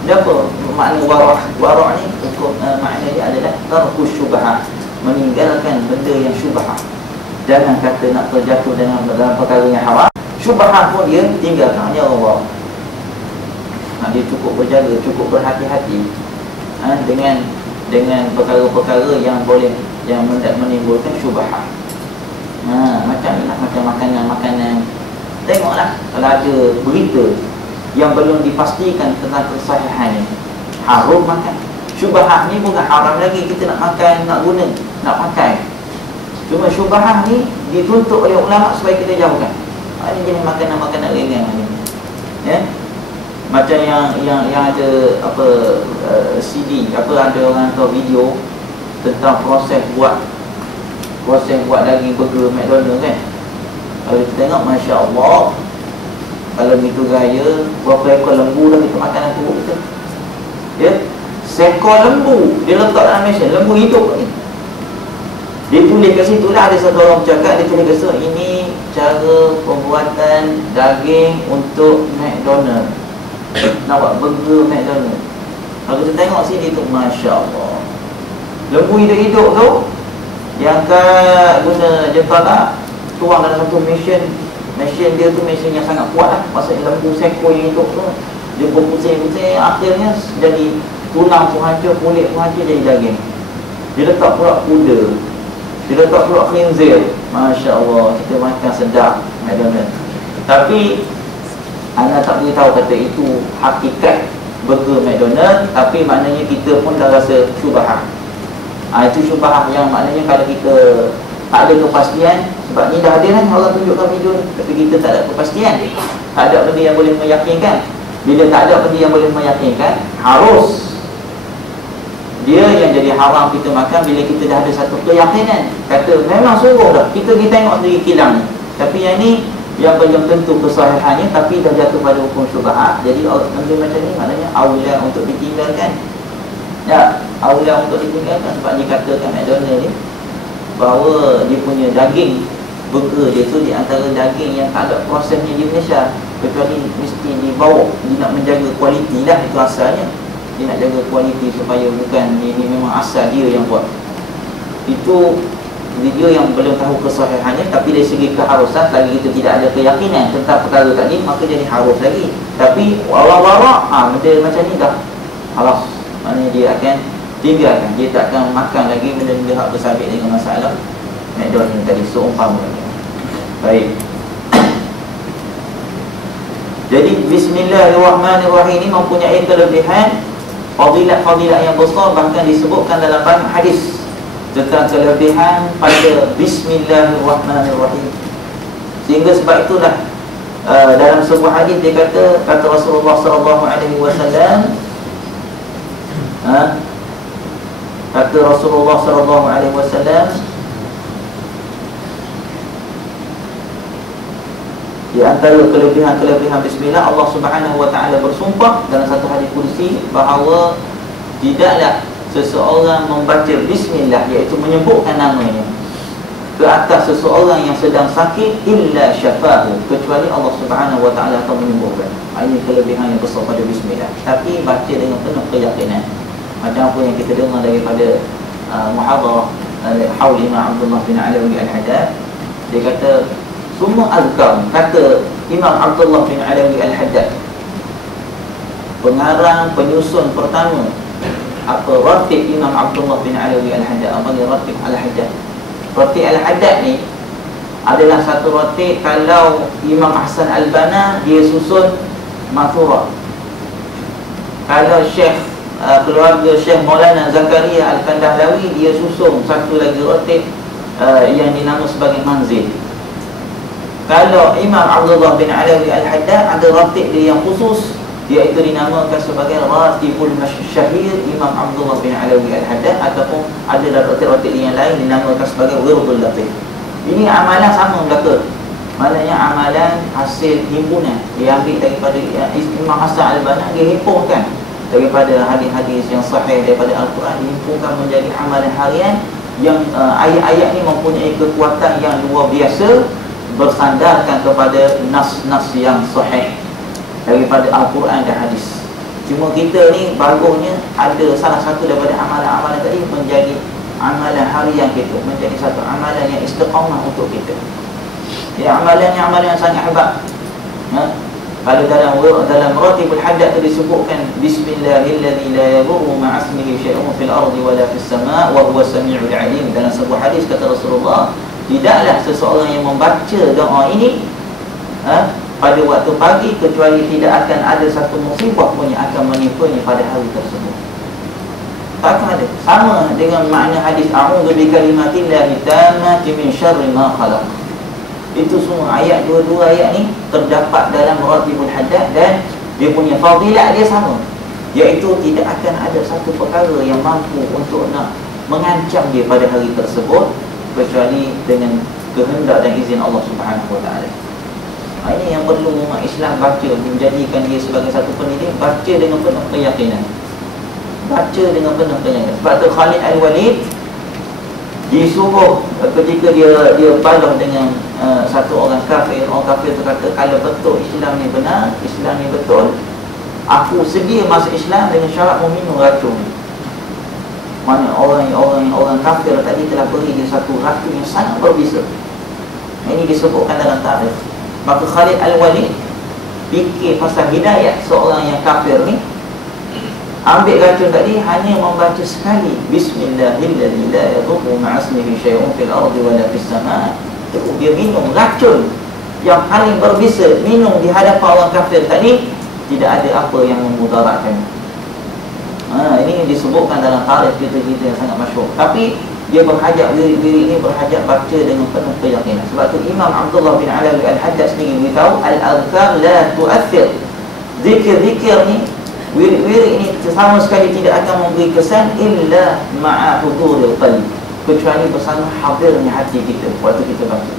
Dia apa makna warak? Warak ni hukum, makna dia adalah tarkus syubhat, meninggalkan benda yang syubhat. Jangan kata nak terjatuh dalam perkara yang haram. Syubhat pun dia tinggalkan, hanya Allah. Dia cukup berjaga, cukup berhati-hati dengan perkara-perkara yang boleh, yang menimbulkan syubhat. Macam ni lah, macam makanan-makanan. Tengoklah, kalau ada berita yang belum dipastikan tentang kesahihannya, haram makan. Syubhat ni bukan haram lagi, kita nak makan, nak guna, nak pakai. Cuma syubhat ni dituntut oleh ulama supaya kita jauhkan. Ini jenis makanan-makanan ringan ni, ya. Macam yang ada apa CD, apa ada orang tahu video tentang proses buat daging burger McDonald kan. Kalau kita tengok, Masya Allah, kalau begitu gaya, berapa ekor lembu dah kita makan aku kita, ya. Seekor lembu dia letak dalam mesin, lembu hidup ni. Dia tulis kat situ lah, ada satu orang bercakap, dia tulis kat situ, ini cara pembuatan daging untuk McDonald. Nak buat burger McDonald. Kalau kita tengok sini tu, Masya Allah, lembu hidup-hidup tu diangkat guna jentera, tuang dalam satu mesin dia tu, mesin yang sangat kuat lah. Maksudnya lembu sekor yang hidup tu, dia berpusing-pusing, akhirnya jadi tulang pun hancur, kulit pun hancur, jadi daging. Dia letak pula kuda, dia letak pula khinzir. Masya Allah, kita makan sedap McDonald. Tapi anda tak boleh tahu kata itu hakikat burger McDonald, tapi maknanya kita pun dah rasa syubhah. Itu syubhah yang maknanya kalau kita tak ada kepastian, sebab ni dah ada kan Allah tunjukkan video ni, tapi kita tak ada kepastian, tak ada benda yang boleh meyakinkan. Bila tak ada benda yang boleh meyakinkan, harus dia yang jadi haram kita makan bila kita dah ada satu keyakinan. Kata memang sungguh dah, kita pergi tengok sendiri kilang ni, tapi yang ni yang belum tentu kesahihannya, tapi dah jatuh pada hukum syubhat. Jadi benda macam ni maknanya aula untuk ditinggalkan. Ya, aula untuk ditinggalkan. Sebab dikatakan McDonald ni bahawa dia punya daging burger dia tu di antara daging yang tak ada prosesnya di Malaysia, kecuali mesti dibawa. Dia nak menjaga kualiti lah, itu asalnya. Dia nak jaga kualiti supaya bukan ini memang asal dia yang buat. Itu video yang belum tahu kesahihannya, tapi dari segi keharusan, lagi kita tidak ada keyakinan tentang perkara tadi, maka jadi harus lagi. Tapi walau-walau benda macam ni dah halas, maknanya dia akan tinggalkan, dia tak akan makan lagi benda-benda hak bersabit dengan masalah McDonald tadi, seumpamanya. Baik, jadi Bismillahirrahmanirrahim ini mempunyai kelebihan, fadilat-fadilat yang besar, bahkan disebutkan dalam banyak hadis tentang kelebihan pada Bismillahirrahmanirrahim. Sehingga sebab itulah dalam sebuah hadis dia kata Rasulullah sallallahu alaihi wasallam, kata Rasulullah sallallahu alaihi wasallam, di antara kelebihan-kelebihan bismillah, Allah Subhanahu wa taala bersumpah dalam satu hadis kursi bahawa tidaklah seseorang membaca bismillah, iaitu menyebutkan namanya, ke atas seseorang yang sedang sakit, illa syafahu, kecuali Allah Subhanahu wa taala akan menyembuhkan. Ini kelebihan yang besar pada bismillah. Tapi baca dengan penuh keyakinan, macam apa yang kita dengar daripada muhadarah haul Imam Abdullah bin Alawi Al-Haddad. Dia kata semua azkar, kata Imam Abdullah bin Alawi Al-Haddad, pengarang penyusun pertama ratib Imam Abdullah bin Alawi Al-Haddad, apa dia ratib Al-Haddad. Ratib Al-Haddad ni adalah satu ratib, kalau Imam Ahsan Al-Banna dia susun Mathurah, kalau Syekh keluarga Syekh Maulana Zakaria Al-Kandahlawi dia susun satu lagi ratib yang dinamakan sebagai Manzil. Kalau Imam Abdullah bin Alawi Al-Haddad ada ratib dia yang khusus, iaitu dinamakan sebagai Ratibul Syahir Imam Abdullah bin Alawi Al-Haddad, ataupun ada ratib-ratib yang lain dinamakan sebagai Wirdul Latif. Ini amalan sama belaka, maknanya amalan hasil himpunan, dia ambil daripada Imam Hasan Al-Banna, dia himpunkan daripada hadis-hadis yang sahih daripada Al-Quran, dihimpunkan menjadi amalan harian yang ayat-ayat ini mempunyai kekuatan yang luar biasa, bersandarkan kepada nas-nas yang sahih daripada Al-Quran dan hadis. Cuma kita ni bagusnya ada salah satu daripada amalan-amalan tadi menjadi amalan harian kita, menjadi satu amalan yang istiqamah untuk kita. Ya, amalan yang sangat hebat. Kalau dalam Ratibul Haddad itu disebutkan Bismillahilladzi la yadurru ma'asmihi syai'un fil ardi wala fis sama' wa huwa samiul alim. Dalam sebuah hadis kata Rasulullah, tidaklah seseorang yang membaca doa ini pada waktu pagi kecuali tidak akan ada satu musibah pun yang akan menimpanya pada hari tersebut. Tak akan ada. Sama dengan makna hadis a'udzu bikalimatillahi tammati min syarri ma khalaq. Itu semua ayat, dua-dua ayat ni terdapat dalam Ratibul Haddad, dan dia punya fadilat dia sama, iaitu tidak akan ada satu perkara yang mampu untuk nak mengancam dia pada hari tersebut kecuali dengan kehendak dan izin Allah Subhanahu wa taala. Ini yang perlu umat Islam baca, menjadikan dia sebagai satu pendidik. Baca dengan penuh keyakinan, baca dengan penuh keyakinan. Sebab tu Khalid Al-Walid disuruh ketika dia balah dengan satu orang kafir tu kata, kalau betul Islam ni benar, Islam ni betul, aku sedia masuk Islam dengan syarat meminum racun. Mana orang kafir tadi telah beri dia satu racun yang sangat berbisa. Ini disebutkan dalam tarikh. Maka Khalid Al-Walid fikir pasal hidayah seorang yang kafir ni, ambil racun tadi, hanya membaca sekali Bismillahirrahmanirrahim la yadurru ma'asmihi syai'un fil ardi wala fis sama'. Dia minum racun yang paling berbisa, minum di hadapan orang kafir tadi, tidak ada apa yang memudaratkan. Ini disebutkan dalam tarikh kita yang sangat masyhur. Tapi dia berhajat, wirid-wirid ini berhajat baca dengan penuh keyakinan. Sebab tu Imam Abdullah bin Alawi Al-Haddad sendiri beritahu, al-adhkar la tu'athir. Zikir-zikir ni, wirid-wirid ini sama sekali tidak akan memberi kesan illa ma'a huduril qalbi, kecuali bersama hadirnya hati kita waktu kita baca.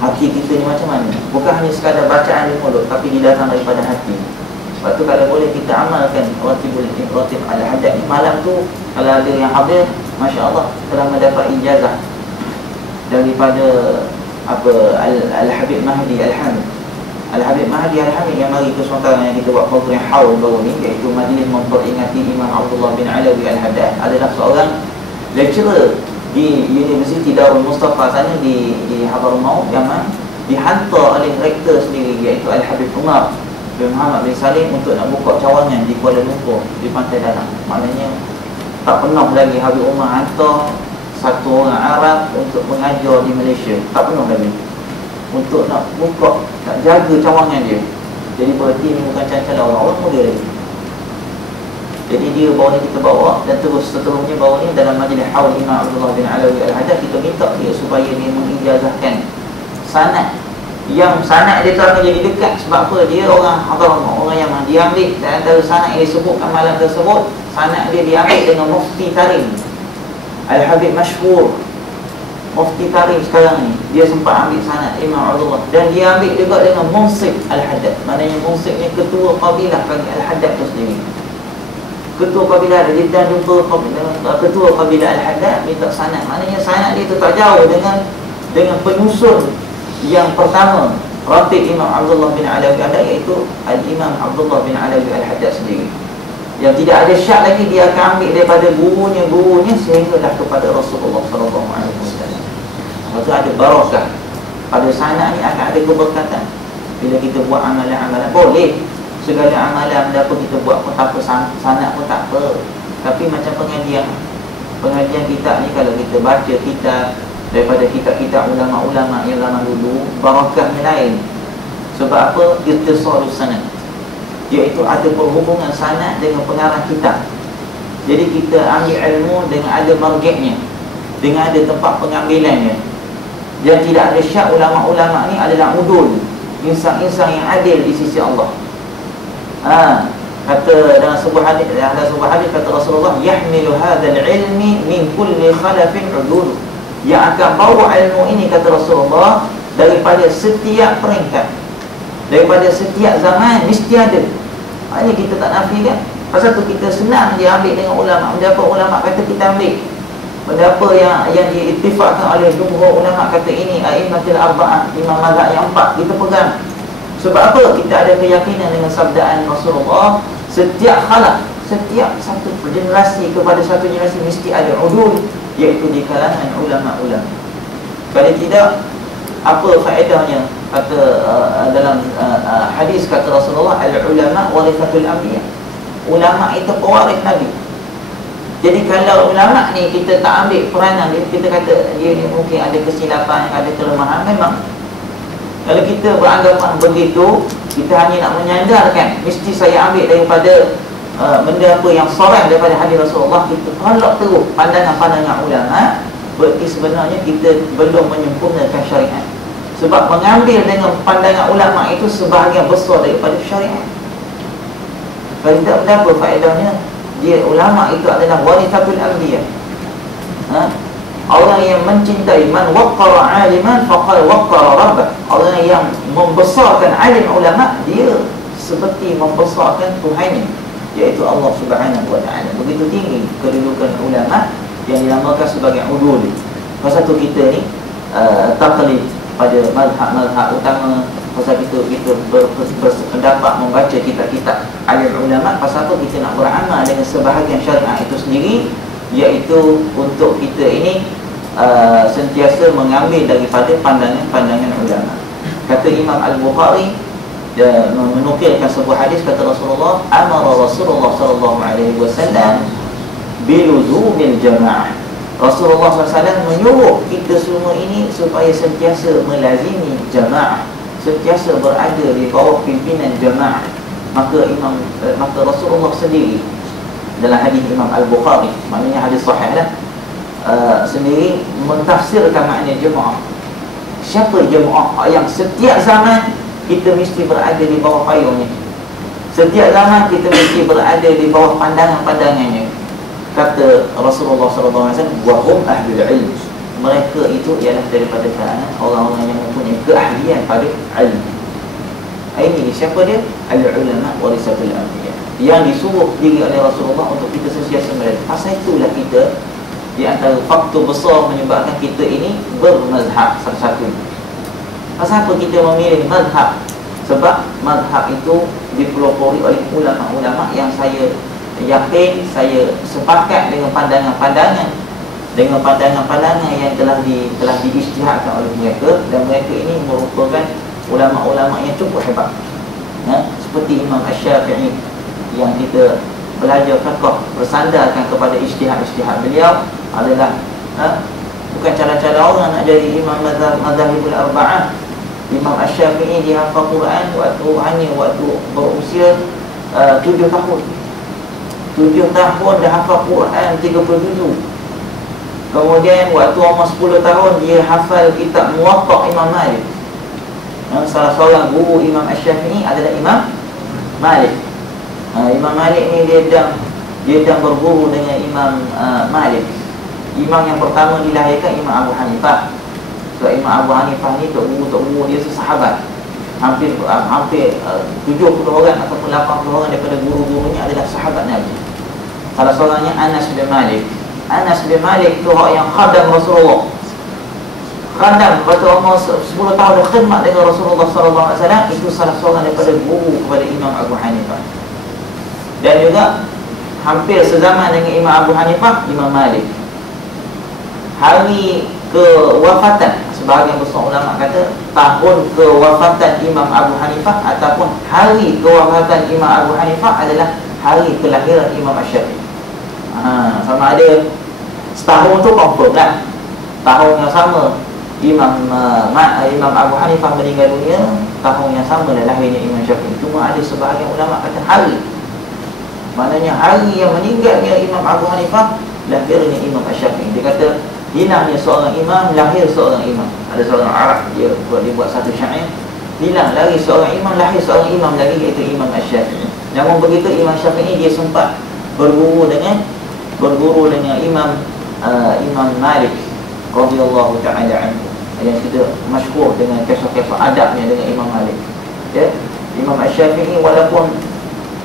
Hati kita ni macam mana? Bukan hanya sekadar bacaan di mulut, tapi dia datang daripada hati. Sebab tu kalau boleh kita amalkan ratib al-haddad ni, malam tu kalau ada yang hadir, Masya Allah, telah mendapat ijazah daripada Al-Habib Mahdi Al-Hamid. Al-Habib Mahdi Al-Hamid yang mari ke sementara yang kita buat program haul baru ni, iaitu majlis memperingati Imam Abdullah bin Alawi Al-Haddad, adalah seorang lecturer di Universiti Darul Mustafa sana di Hadramaut, Yaman, dihantar oleh rektor sendiri, iaitu Al-Habib Umar bin Muhammad bin Salim, untuk nak buka cawangan di Kuala Lumpur, di Pantai Dalam. Maknanya tak pernah lagi Habib Umar hantar satu orang Arab untuk mengajar di Malaysia. Tak pernah lagi, untuk nak buka, nak jaga cawangan dia. Jadi berarti ni bukan cancala orang muda lagi. Jadi dia bawa ni, kita bawa, dan terus seterusnya bawa ni dalam majlis haul Imam Abdullah bin Alawi Al-Haddad. Kita minta dia supaya dia mengijazahkan sanad, yang sanad dia tu akan jadi dekat. Sebab apa? Dia orang Hadramaut, orang Yaman. Dia ambil dan antara sanad yang disebutkan malam tersebut, sanad dia diambil dengan Mufti Tarim, Al-Habib masyhur Mufti Tarim sekarang ni. Dia sempat ambil sanad Imam Abdullah, dan dia ambil juga dengan Munsif Al-Haddad. Maknanya Munsif ni ketua kabilah bagi Al-Haddad tu sendiri. Ketua kabilah dia dah jumpa ketua kabilah Al-Haddad, minta sanad. Maknanya sanad dia tu tak jauh dengan penyusun yang pertama ratib Imam Abdullah bin Alawi Al-Haddad, iaitu Al-Imam Abdullah bin Alawi Al-Haddad sendiri. Yang tidak ada syak lagi, dia akan ambil daripada gurunya sehingga dah kepada Rasulullah SAW. Lepas tu ada barakah pada sanad ni, akan ada keberkatan. Bila kita buat amalan-amalan, boleh segala amalan apa kita buat pun tak apa, sanad pun tak apa. Tapi macam pengajian kita ni, kalau kita baca kitab daripada kitab-kitab ulama-ulama yang zaman dulu, barakahnya lain. Sebab apa? Ittisalus sanad, iaitu ada perhubungan sanad dengan pengarang kitab. Jadi kita ambil ilmu dengan ada marjiknya, dengan ada tempat pengambilannya. Yang tidak ada syak, ulama-ulama ni adalah udul, insan-insan yang adil di sisi Allah. Kata dalam sebuah hadis kata Rasulullah, yahmilu hadzal ilmi min kulli khalafin udul. Yang akan bawa ilmu ini, kata Rasulullah, daripada setiap peringkat, daripada setiap zaman, mesti ada. Ini kita tak nafikan. Pasal tu kita senang je ambil dengan ulama. Benda apa ulama kata kita ambil, benda apa yang diittifaqkan oleh jumhur ulama kata ini a'immatul arba'ah, imam mazhab yang 4, kita pegang. Sebab apa? Kita ada keyakinan dengan sabdaan Rasulullah, setiap khalaf, setiap satu generasi kepada satu generasi mesti ada udul, iaitu di kalangan ulama-ulama. Kalau tidak, apa faedahnya? Kata dalam hadis kata Rasulullah, al-ulama warithatul anbiya. Ulama itu pewaris Nabi. Jadi kalau ulama ni kita tak ambil peranan dia, kita kata dia ni mungkin ada kesilapan, ada kelemahan, memang. Kalau kita beranggapan begitu, kita hanya nak menyandarkan, mesti saya ambil daripada benda apa yang sorang daripada hadis Rasulullah, kita tolak terus pandangan-pandangan ulama, berarti sebenarnya kita belum menyempurnakan syariat. Sebab mengambil dengan pandangan ulama itu sebahagian besar daripada syariat. Kalau tidak, berapa faedahnya? Dia ulama itu adalah warithatul anbiya. Orang yang mencintai, man waqqara aliman faqad waqqara rabbah. Orang yang membesarkan alim ulama, dia seperti membesarkan Tuhannya, iaitu Allah Subhanahu wa ta'ala. Begitu tinggi kedudukan ulama yang dinamakan sebagai udul. Pasal tu kita ni taqlid pada mazhab-mazhab utama. Pasal kita berpendapat membaca kitab-kitab alim ulama. Pasal apa kita nak beramal dengan sebahagian syariat itu sendiri, iaitu untuk kita ini sentiasa mengambil daripada pandangan-pandangan ulama. Kata Imam Al-Bukhari, dia menukilkan sebuah hadis, kata Rasulullah, amara Rasulullah sallallahu alaihi wasallam biluzumil jamaah. Rasulullah SAW menyuruh kita semua ini supaya sentiasa melazimi jamaah, sentiasa berada di bawah pimpinan jamaah. Maka Rasulullah sendiri dalam hadis Imam Al-Bukhari, maknanya hadis sahih lah, sendiri mentafsirkan makna jemaah. Siapa jemaah? Yang setiap zaman kita mesti berada di bawah payungnya, setiap zaman kita mesti berada di bawah pandangannya. Kata Rasulullah SAW, wahum ahlul ilm. Mereka itu ialah daripada kalangan orang-orang yang mempunyai keahlian pada ilmu. Ini siapa dia? Al-ulama warisatul anbiya, yang disuruh diri oleh Rasulullah untuk kita sentiasa melihat. Pasal itulah kita, di antara faktor besar menyebabkan kita ini bermazhab satu-satu. Pasal apa kita memilih mazhab? Sebab mazhab itu dipelopori oleh ulama-ulama yang saya yakin, saya sepakat dengan pandangan-pandangan yang telah diijtihadkan oleh mereka, dan mereka ini merupakan ulama-ulama yang cukup hebat. Seperti Imam Asy-Syafi'i yang kita belajar fiqh bersandarkan kepada ijtihad beliau adalah bukan cara-cara orang nak jadi imam mazhabul arba'ah. Imam Asy-Syafi'i dia hafal Quran waktu berusia 7 tahun. 7 tahun dah hafal Quran 37. Kemudian waktu umur 10 tahun dia hafal kitab Muwatta' Imam Malik. Salah seorang guru Imam Asy-Syafi'i adalah Imam Malik. Imam Malik ni dia dah berguru dengan Imam Malik. Imam yang pertama dilahirkan Imam Abu Hanifah. So Imam Abu Hanifah ni tok guru dia sesahabat. Hampir 70 orang ataupun 80 orang daripada guru-gurunya adalah sahabat Nabi. Salah seorangnya Anas bin Malik. Anas bin Malik tu orang yang khadam Rasulullah. Khadam pada umur 10 tahun dah khidmat dengan Rasulullah SAW. Itu salah seorang daripada guru kepada Imam Abu Hanifah. Dan juga hampir sezaman dengan Imam Abu Hanifah, Imam Malik. Hari kewafatan, sebahagian besar ulama kata tahun kewafatan Imam Abu Hanifah ataupun hari kewafatan Imam Abu Hanifah adalah hari kelahiran Imam Asy-Syafi'i. Sama ada setahun tu confirm lah. Tahun yang sama Imam Abu Hanifah meninggal dunia, tahun yang sama dah lahirnya Imam Syafi'i. Cuma ada sebahagian ulama kata hari, maknanya hari yang meninggalnya Imam Abu Hanifah, lahirnya Imam Asy-Syafi'i. Dia kata hilangnya seorang imam, lahir seorang imam. Ada seorang Arab dia buat satu syair, hilang lagi seorang imam, lahir seorang imam lagi, iaitu Imam Asy-Syafi'i. Namun begitu Imam Syafi'i dia sempat berguru dengan Imam Malik radhiyallahu ta'ala anhu, yang kita masyhur dengan kisah-kisah adabnya dengan Imam Malik. Ya, Imam Asy-Syafi'i walaupun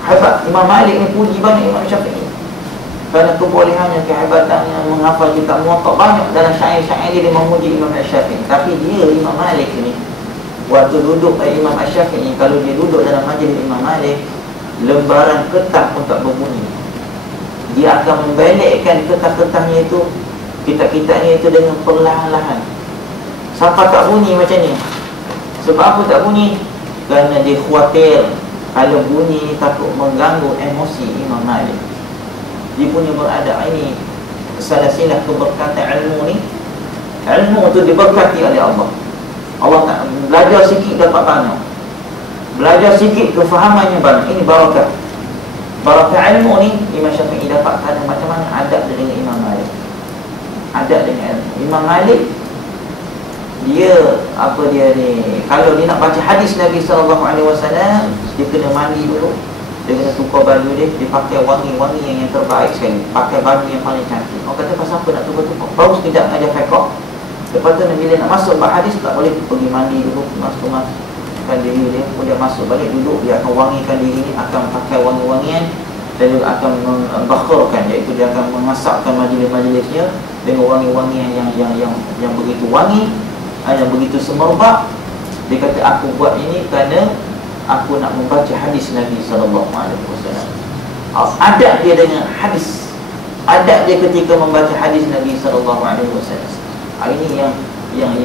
hebat, Imam Malik ni puji banyak Imam Syafi'i kerana kebolehannya, kehebatannya menghafal kitab Muwatta'. Banyak dalam syair-syair dia memuji Imam Asy-Syafi'i. Tapi dia Imam Malik ni, waktu duduk Imam Asy-Syafi'i, kalau dia duduk dalam majlis Imam Malik, lembaran kertas pun tak berbunyi. Dia akan membalikkan kertas-kertasnya itu, kitab-kitabnya itu dengan perlahan-lahan sampai tak bunyi macam ni. Sebab apa tak bunyi? Kerana dia khawatir kalau bunyi takut mengganggu emosi Imam Malik. Dia punya beradab ini salah-silah keberkatan ilmu ni. Ilmu tu diberkati oleh Allah. Allah tak belajar sikit dapat banyak, belajar sikit kefahamannya banyak. Ini barakah. Barakah ilmu ni Imam Syafi'i dapat kerana macam mana adab dia dengan Imam Malik. Adab dengan ilmu. Imam Malik dia kalau dia nak baca hadis Nabi SAW, dia kena mandi dulu, dia kena tukar baju dia pakai wangi-wangi yang terbaik sekali, pakai baju yang paling cantik. Orang kata pasal apa nak tukar-tukar? Baru sekejap mengajar fiqh, lepas tu bila nak masuk bab hadis tak boleh, pergi mandi dulu, masukkan diri dia, kemudian masuk balik duduk. Dia akan wangikan diri ni, akan pakai wangi-wangian, dan juga akan membakhurkan, iaitu dia akan memasakkan majlis-majlisnya dengan wangi-wangian yang begitu wangi, yang begitu semerbak. Dia kata aku buat ini kerana aku nak membaca hadis Nabi SAW. Adab dia dengan hadis, adab dia ketika membaca hadis Nabi SAW. Ini yang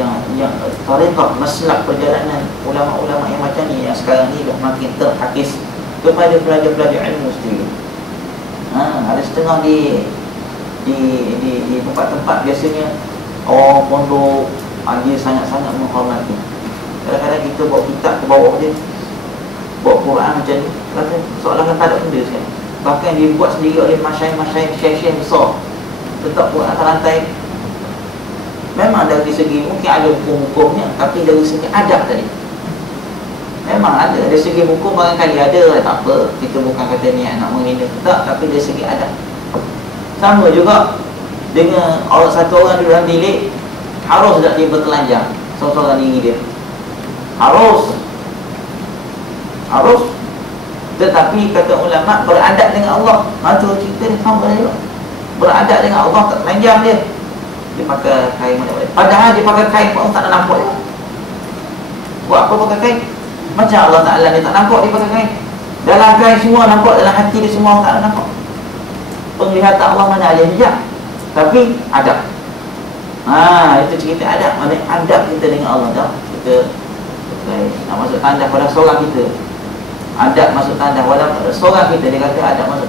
tariqah maslak perjalanan ulama-ulama yang macam ni, yang sekarang ni dah makin terhakis kepada pelajar-pelajar ilmu sendiri. Ada setengah di tempat-tempat biasanya orang pondok, dia sangat-sangat menghormati. Kadang-kadang kita bawa kitab ke bawah dia, bawa Quran macam ni, kata soalan tak ada benda sekarang. Bahkan dia buat sendiri oleh masyayikh syekh besar, letak Quran atas lantai. Memang dari segi mungkin ada hukum-hukumnya, tapi dari segi adab tadi memang ada. Dari segi hukum barangkali ada, tak apa, kita bukan kata niat nak menghina tak, tapi dari segi adab. Sama juga dengan satu orang di dalam bilik, harus tak dia bertelanjang seorang diri dia, harus. Tetapi kata ulama, beradab dengan Allah. Tu cerita ni sama juga, beradab dengan Allah, tak telanjang dia. Dia pakai kain mana-mana, padahal dia pakai kain pun tak nak nampak dia. Buat apa pakai kain? Macam Allah Ta'ala dia tak nampak dia pakai kain. Dalam kain semua nampak, dalam hati dia semua tak nampak. Penglihatan Allah mana ada hijab, tapi adab. Itu cerita adab. Mana adab kita dengan Allah dah. Kita nak masuk tandas pada seorang kita, adab masuk tandas walaupun seorang kita. Dia kata adab masuk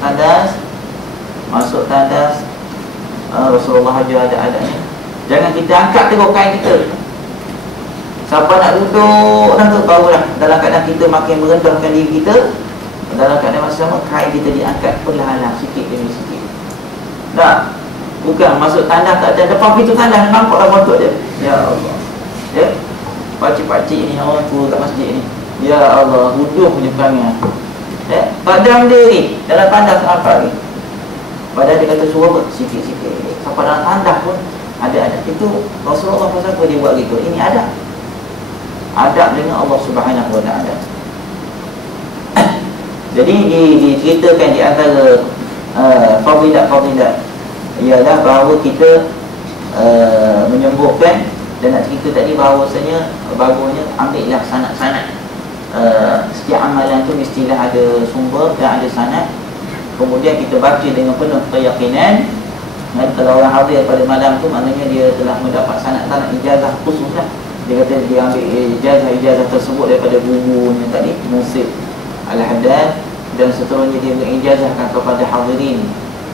tandas Rasulullah aja ada adabnya. Jangan kita angkat terus kain kita. Siapa nak duduk barulah dalam keadaan kita makin merendahkan diri kita, dalam keadaan masa sama kain kita diangkat perlahan-lahan sikit demi sikit. Bukan masuk tandas tak ada, depan pintu tandas nampak dah motor dia. Ya Allah, ya, pakcik-pakcik ni, orang tua kat masjid ni, ya Allah, huduh punya perangai. Tak ada benda ni dalam tandas apa ni. Padahal dia kata suruh sikit-sikit. Sampai dalam tandas pun ada. Itu Rasulullah pasal apa dia buat gitu. Ini adab dengan Allah Subhanahu Wa Taala. Jadi diceritakan di antara fadilat ialah bahawa kita menyembuhkan. Dan nak cerita tadi bahawasanya bagusnya ambillah sanad-sanad. Setiap amalan tu mestilah ada sumber dan ada sanad. Kemudian kita baca dengan penuh keyakinan. Dan kalau orang hadir pada malam tu, maknanya dia telah mendapat sanad-sanad ijazah khusus lah. Dia kata dia ambil ijazah tersebut daripada gurunya tadi, Musib Al-Haddad, dan seterusnya dia mengijazahkan kepada hadirin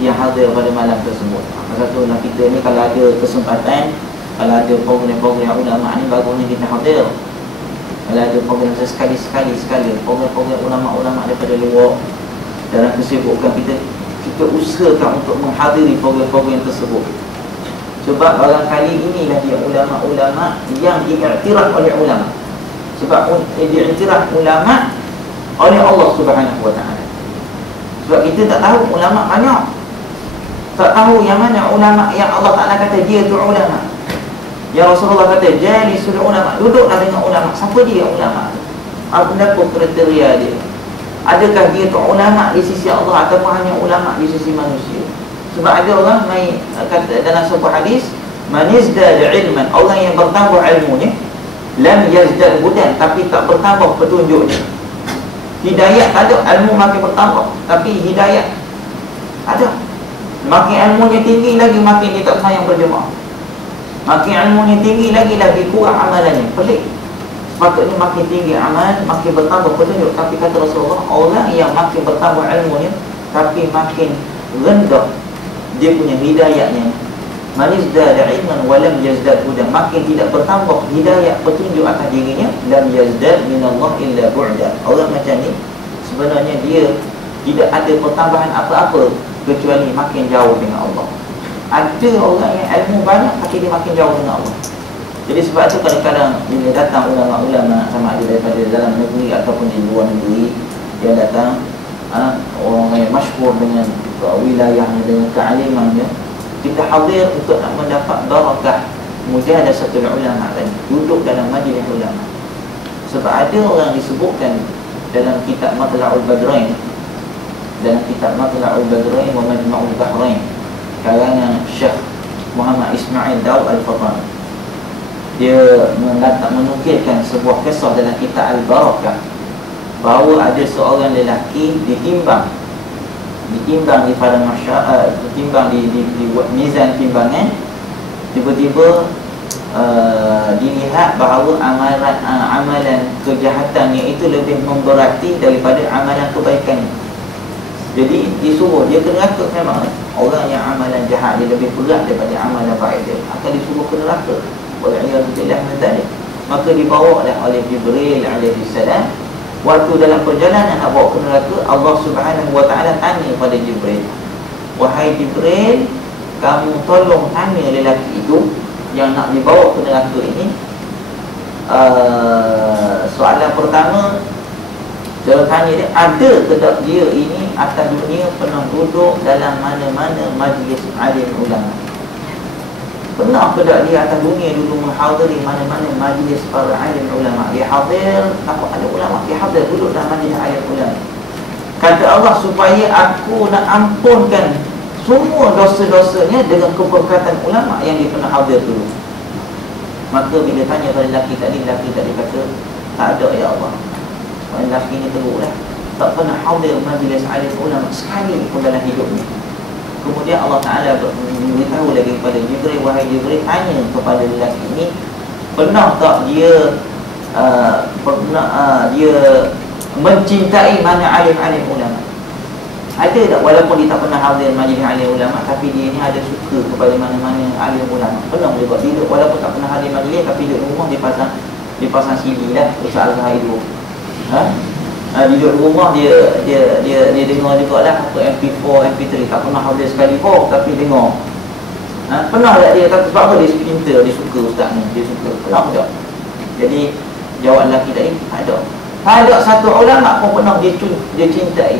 yang hadir pada malam tersebut. Masa tu lah kita ni kalau ada kesempatan, kalau ada program-program ulama ni, bagusnya kita hadir. Kalau ada program sekali program-program ulama-ulama daripada luar, dalam kesibukan kita usahakan untuk menghadiri program-program tersebut. Sebab barangkali inilah dia ulama-ulama yang diiktiraf oleh ulama. Sebab diiktiraf ulama oleh Allah Subhanahu Wa Taala. Sebab kita tak tahu ulama banyak, tak tahu yang mana ulama yang Allah Ta'ala kata dia tu ulama. Yang Rasulullah kata jalisul ulama, duduklah dengan ulama. Siapa dia ulama? Apa kriteria dia? Adakah dia tu ulama di sisi Allah ataupun hanya ulama di sisi manusia? Sebab ada orang main kata dalam sebuah hadis, man yazdad ilman, orang yang bertambah ilmunya, lam yazdad hudan, tapi tak bertambah petunjuknya. Hidayah ada, ilmu makin bertambah, tapi hidayah ada. Makin ilmunya tinggi lagi, makin dia tak sayang berjemaah. Makin ilmunya tinggi lagi kurang amalannya. Pelik. Sepatutnya makin tinggi amal, makin bertambah petunjuk. Tapi kata Rasulullah, orang yang makin bertambah ilmunya tapi makin rendah dia punya hidayahnya, man yazdad ilman wa lam yazdad hudan, makin tidak bertambah hidayah petunjuk atas dirinya, lam yazdad minallah illa bu'da. Orang macam ni sebenarnya dia tidak ada pertambahan apa-apa kecuali makin jauh dengan Allah. Ada orang yang ilmu banyak tapi dia makin jauh dengan Allah. Jadi sebab itu kadang-kadang bila datang ulama-ulama, sama ada daripada dalam negeri ataupun di luar negeri, dia datang orang yang masyhur dengan wilayahnya, dengan kealimannya, kita hadir untuk nak mendapat barakah mujahadatul ulama tadi, duduk dalam majlis ulama. Sebab ada orang disebutkan dalam kitab Matla'ul Badrain, dalam kitab Matla'ul Badrain wa Majma'ul Bahrain, karangan Syekh Muhammad Ismail Daud Al-Fatani. Dia menukilkan sebuah kisah dalam kitab Al-Barakah, bahawa ada seorang lelaki ditimbang di pada masyarakat, ditimbang di mizan timbangan. Tiba-tiba dilihat bahawa amalan kejahatannya itu lebih memberati daripada amalan kebaikan. Jadi disuruh dia ke neraka. Memang orang yang amalan jahat dia lebih berat daripada amalan baik dia, akan disuruh ke neraka. Wal'iyadzubillah min dzalik. Maka dibawa oleh Jibril alaihi salam. Waktu dalam perjalanan nak bawa ke neraka, Allah Subhanahu wa taala tanya pada Jibril, "Wahai Jibril, kamu tolong tanya lelaki itu yang nak dibawa ke neraka ini." Soalan pertama, dia tanya dia, ada ke tak dia ini atas dunia pernah duduk dalam mana-mana majlis alim ulama? Pernah ke tak dia atas dunia dulu menghadiri mana-mana majlis para alim ulama? Dia hadir, apa ada ulama? Dia hadir duduk dalam majlis alim ulama. Kata Allah, supaya aku nak ampunkan semua dosa-dosanya dengan keberkatan ulama yang dia pernah hadir dulu. Maka bila tanya pada lelaki tadi kata, tak ada ya Allah. Lelaki ni teruklah, tak pernah hadir majlis alim ulama sekali pun dalam hidupnya. Kemudian Allah Ta'ala beritahu lagi kepada Jibril, "Wahai Jibril, tanya kepada lelaki ini, pernah tak dia dia mencintai mana alim-alim ulama? Ada tak, walaupun dia tak pernah hadir majlis alim ulama, tapi dia ni ada suka kepada mana-mana alim ulama? Pernah juga dia, walaupun tak pernah hadir majlis, tapi dia rumah dipasang CD dah Ustaz Al-Zahir dulu. Duduk rumah dia dengar juga lah apa MP4, MP3. Tak pernah hadir sekali pun, tapi dengar. Pernah tak dia kata, sebab apa dia cinta, dia suka ustaz ni, dia suka? Pernah tak? Jadi jawab lelaki tadi, tak ada. Tak ada satu ulama pun pernah dia cintai,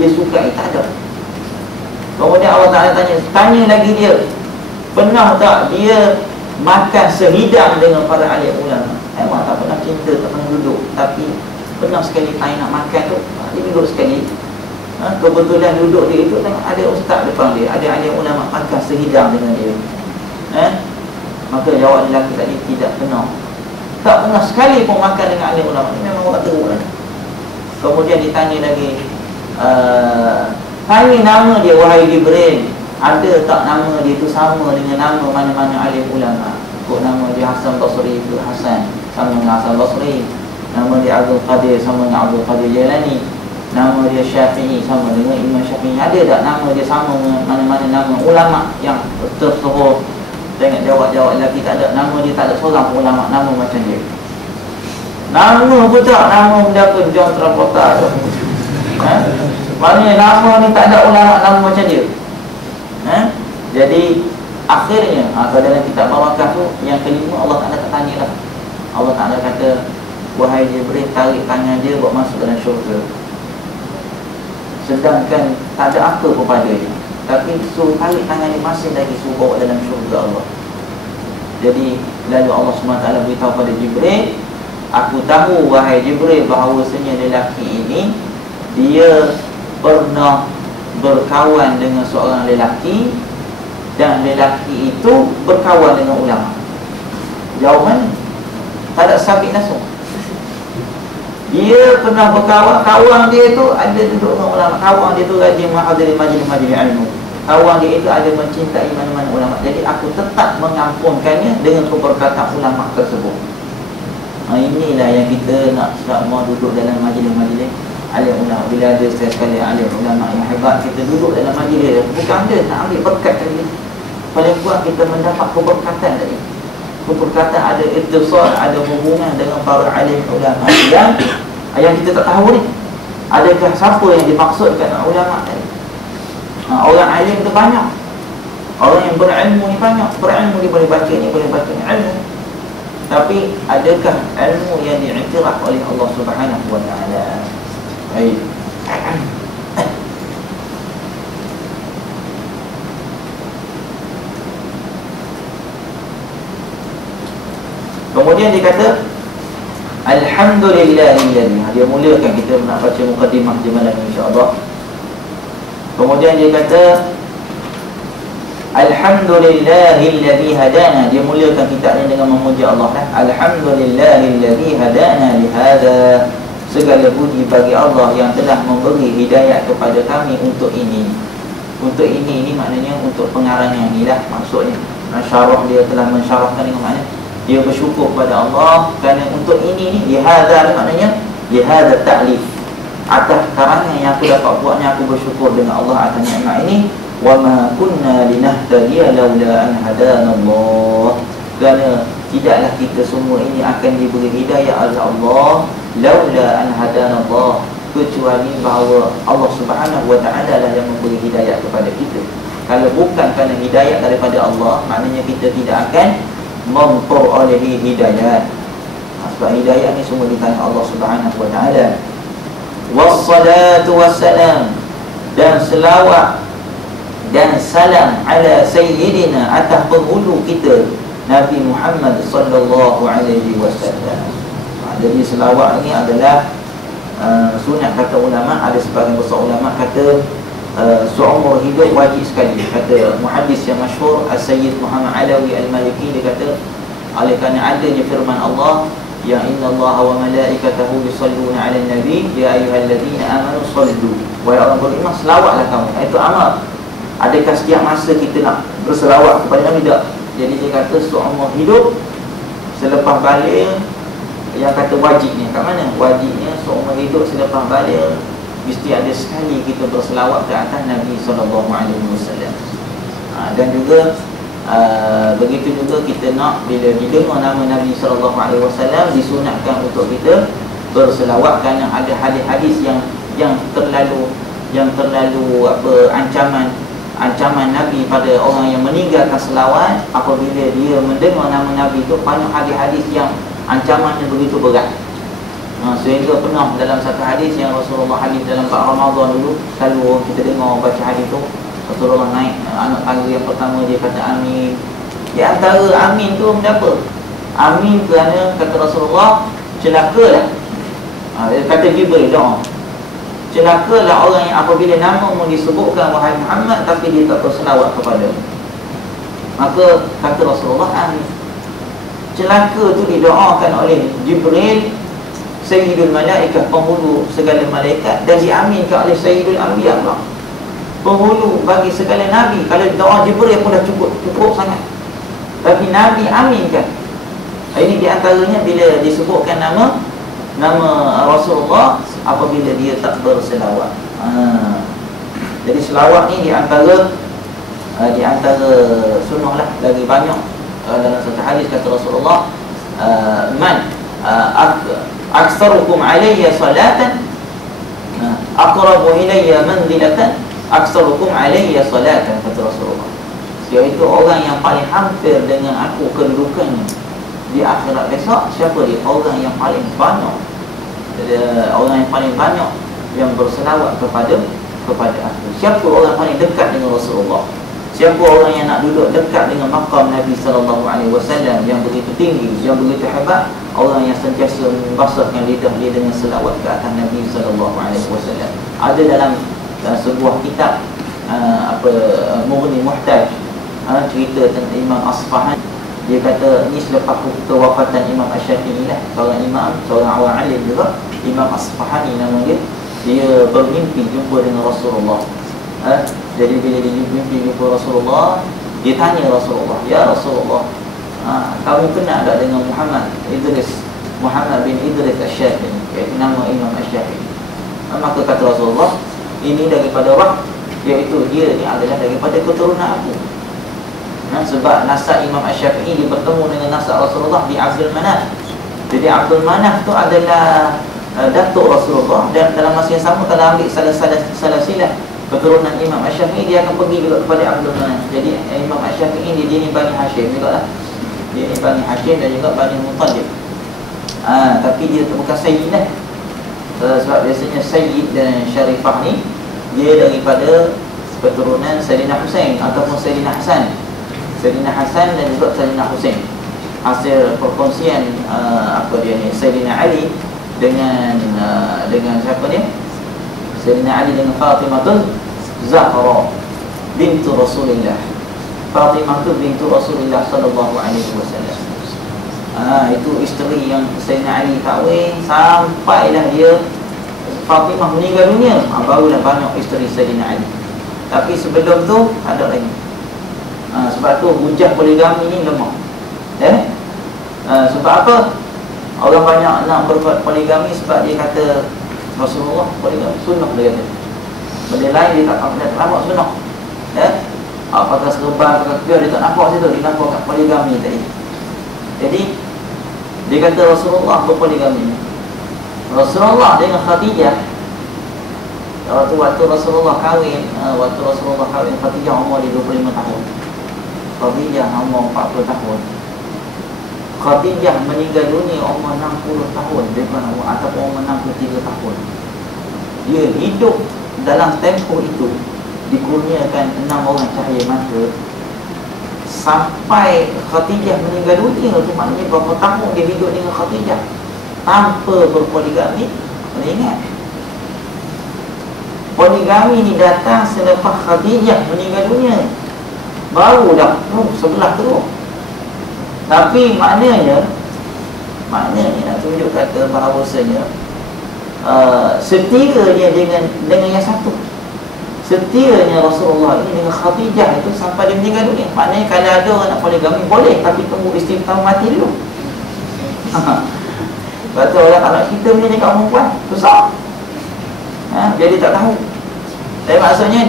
dia sukai, tak ada. Kemudian Allah Ta'ala tanya lagi dia, pernah tak dia makan sehidang dengan para alim ulama? Memang tak pernah cinta, tak pernah duduk, tapi pernah sekali tanya nak makan tu, dia duduk sekali. Kebetulan duduk dia itu, tengok ada ustaz depan dia, ada alim ulama, makan sehidang dengan dia. Maka jawab lelaki tadi, tidak pernah. Tak pernah sekali pun makan dengan alim ulama. Ini memang orang teruk lah. Kemudian ditanya lagi, tanya nama dia, wahai Jibril, ada tak nama dia tu sama dengan nama mana-mana alim ulama? Kok nama dia Hasan Basri itu Hasan sama dengan Hasan Basri, nama dia Abdul Qadir sama dengan Abdul Qadir Jailani, nama dia Syafi'i sama dengan Imam Syafi'i. Ada tak nama dia sama dengan mana-mana nama ulama yang tersuruh? Tengok jawab lelaki, tak ada. Nama dia tak ada seorang pun ulama nama macam dia. Nama pun tak, nama benda apa, John Travolta tu. Maknanya nama ni tak ada ulama nama macam dia. Jadi akhirnya kalau dalam kitab Barakah tu, yang kelima Allah Ta'ala tak tanya lah. Allah Ta'ala kata, wahai Jibril, tarik tangan dia buat masuk dalam syurga. Sedangkan tak ada apa pun padanya, tapi suruh tarik tangan dia masih lagi, suruh bawa dalam syurga Allah. Jadi lalu Allah SWT beritahu pada Jibril, aku tahu wahai Jibril bahawasanya lelaki ini dia pernah berkawan dengan seorang lelaki, dan lelaki itu berkawan dengan ulama. Jawapan tak ada sabit langsung. Dia pernah berkawan, kawan dia itu ada duduk dengan ulama, kawan dia itu rajin menghadiri majlis-majlis ilmu, kawan dia itu ada mencintai mana-mana ulama. Jadi aku tetap mengampunkannya dengan keberkatan ulama tersebut. Inilah yang kita nak mau duduk dalam majlis-majlis alim ulama. Bila ada sekali alim ulama yang hebat, kita duduk dalam majlis, bukan dia nak ambil berkat tadi, paling kurang kita mendapat keberkatan tadi. Keberkatan ada ittisal, ada hubungan dengan para alim ulama yang kita tak tahu ni. Adakah siapa yang dimaksudkan ulama tadi? Orang alim tu banyak, orang yang berilmu ni banyak. Berilmu dia boleh baca ni, boleh baca ni, ilmu. Tapi adakah ilmu yang diiktiraf oleh Allah Subhanahu wa ta'ala? Baik. Kemudian dia kata, Alhamdulillahilladzi. Dia mulakan, kita nak baca mukaddimah je malam ni insya-Allah. Kemudian dia kata, Alhamdulillahilladzi hadana. Dia mulakan kitabnya dengan memuji Allah lah. Alhamdulillahilladzi hadana li hadza. Segala puji bagi Allah yang telah memberi hidayah kepada kami untuk ini. Untuk ini maknanya untuk pengarangnya ni lah maksudnya. Syarah dia telah mensyarahkan dengan makna dia bersyukur kepada Allah kerana untuk ini ni. Li hadza maknanya li hadza ta'lif. Atas karangan yang aku dapat buatnya aku bersyukur dengan Allah atas nikmat ini. Wa ma kunna linahtadiya laula an hadana Allah. Kerana tidaklah kita semua ini akan diberi hidayah oleh Allah laula an hadana Allah, kecuali bahawa Allah Subhanahu wa taala lah yang memberi hidayah kepada kita. Kalau bukan kerana hidayah daripada Allah, maknanya kita tidak akan memperolehi hidayah. Sebab hidayah ni semua di tangan Allah Subhanahu wa taala. Wassalatu wassalam, dan selawat dan salam ala sayyidina, atas penghulu kita Nabi Muhammad sallallahu alaihi wasallam. Jadi selawat ni adalah sunat kata ulama. Ada sebahagian besar ulama kata seumur hidup wajib sekali. Kata muhaddis yang masyhur As-Sayyid Muhammad Alawi Al-Maliki, dia kata oleh kerana adanya firman Allah, ya innallaha wa malaikatahu yusalluna 'alan nabi ya ayyuhalladzina amanu sallu. Wahai orang beriman, selawatlah kamu. Itu amal. Adakah setiap masa kita nak berselawat kepada Nabi? Tak. Jadi dia kata seumur hidup selepas balik. Yang kata wajibnya kat mana? Wajibnya seumur hidup selepas balik mesti ada sekali kita berselawat ke atas Nabi SAW. Dan juga begitu juga kita nak bila didengar nama Nabi SAW, disunatkan untuk kita berselawat kerana ada hadis-hadis yang terlalu ancaman Nabi pada orang yang meninggalkan selawat. Apabila dia mendengar nama Nabi itu, banyak hadis-hadis yang ancamannya begitu berat. Sehingga pernah dalam satu hadis yang Rasulullah hadis dalam bulan Ramadan dulu, selalu kita dengar baca hadis tu, Rasulullah naik anak tangga yang pertama, dia kata amin. Di antara amin tu apa? Amin kerana kata Rasulullah, celakalah. Dia kata Jibril doa, celakalah orang yang apabila namamu disebutkan wahai Muhammad tapi dia tak berselawat kepada. Maka kata Rasulullah, amin. Celaka tu didoakan oleh Jibril, Sayyidul Malaikah, penghulu segala malaikat, dan diaminkan oleh Sayyidul Anbiya Allah, penghulu bagi segala Nabi. Kalau doa Jibril pun dah cukup sangat, tapi Nabi aminkan. Ini diantaranya bila disebutkan nama Rasulullah apabila dia tak berselawat. Jadi selawat ni diantara sunnah lah. Lagi banyak dalam satu hadis kata Rasulullah, man aksarukum alayya salatan aqrabu ilayya manzilatan aksarukum alayya salatan, kata Rasulullah. Iaitu orang yang paling hampir dengan aku kedudukannya di akhirat besok. Siapa dia? Orang yang paling banyak yang berselawat kepada aku. Siapa orang paling dekat dengan Rasulullah? Siapa orang yang nak duduk dekat dengan maqam Nabi SAW yang begitu tinggi, yang begitu hebat? Orang yang sentiasa membasahkan lidah dia dengan selawat ke atas Nabi SAW. Ada dalam sebuah kitab Mughni Muhtaj, cerita tentang Imam Asfahani. Dia kata ni selepas kewafatan Imam Asy-Syafi'i lah, seorang imam, seorang awam alim juga, Imam Asfahani nama dia. Dia bermimpi jumpa dengan Rasulullah. Jadi bila dia mimpi jumpa Rasulullah, dia tanya Rasulullah, ya Rasulullah, kamu kenal tak dengan Muhammad bin Idris Asy-Syafi'i, iaitu nama Imam Asy-Syafi'i? Maka kata Rasulullah, ini daripada iaitu dia ni adalah daripada keturunan aku. Sebab nasab Imam Asy-Syafi'i dia bertemu dengan nasab Rasulullah di Abdul Manaf. Jadi Abdul Manaf tu adalah datuk Rasulullah, dan dalam masa yang sama kalau ambil salah silah keturunan Imam Asy-Syafi'i, dia akan pergi juga kepada Abdul Manaf. Jadi Imam Asy-Syafi'i dia ni Bani Hashim juga lah. Dia ni Bani Hashim dan juga Bani Muttalib. Tapi dia bukan Sayyid lah. Sebab biasanya Sayyid dan Syarifah ni dia daripada keturunan Sayyidina Husain ataupun Sayyidina Hasan. Sayyidina Hasan dan juga Sayyidina Husain. Hasil perkongsian Sayyidina Ali dengan siapa dia? Sayyidina Ali dengan Fatimah Zahra bintu Rasulullah. Fatimah tu bintu Rasulullah sallallahu alaihi wasallam. Itu isteri yang Sayyidina Ali kahwin sampailah dia Fatimah meninggal dunia, barulah banyak isteri Sayyidina Ali. Tapi sebelum tu ada lagi. Sebab tu hujah poligami ni lemah. Sebab apa? Orang banyak nak berbuat poligami sebab dia kata Rasulullah poligami sunnah, dia kata. Benda lain dia tak nampak sunnah. Apakah serban, apakah biar dia tak nampak situ, dia nampak kat poligami tadi. Jadi dia kata Rasulullah berpoligami. Rasulullah dengan Khadijah, waktu Rasulullah kahwin, Khadijah umur dia 25 tahun, Khadijah umur 40 tahun. Khadijah meninggal dunia umur 60 tahun, ataupun umur 63 tahun. Dia hidup dalam tempoh itu dikurniakan 6 orang cahaya mata sampai Khadijah meninggal dunia. Itu maknanya berapa tahun dia hidup dengan Khadijah tanpa berpoligami. Kena ingat, poligami ni datang selepas Khadijah meninggal dunia, baru dah sebelah terus. Tapi maknanya nak tunjuk kata bahawasanya setianya dengan yang satu. Setianya Rasulullah ini dengan Khadijah itu sampai dia meninggal dunia. Maknanya kalau ada orang nak poligami boleh, tapi tunggu isteri pertama mati dulu. Lepas tu orang anak kita punya dekat perempuan susah. Dia tak tahu. Tapi maksudnya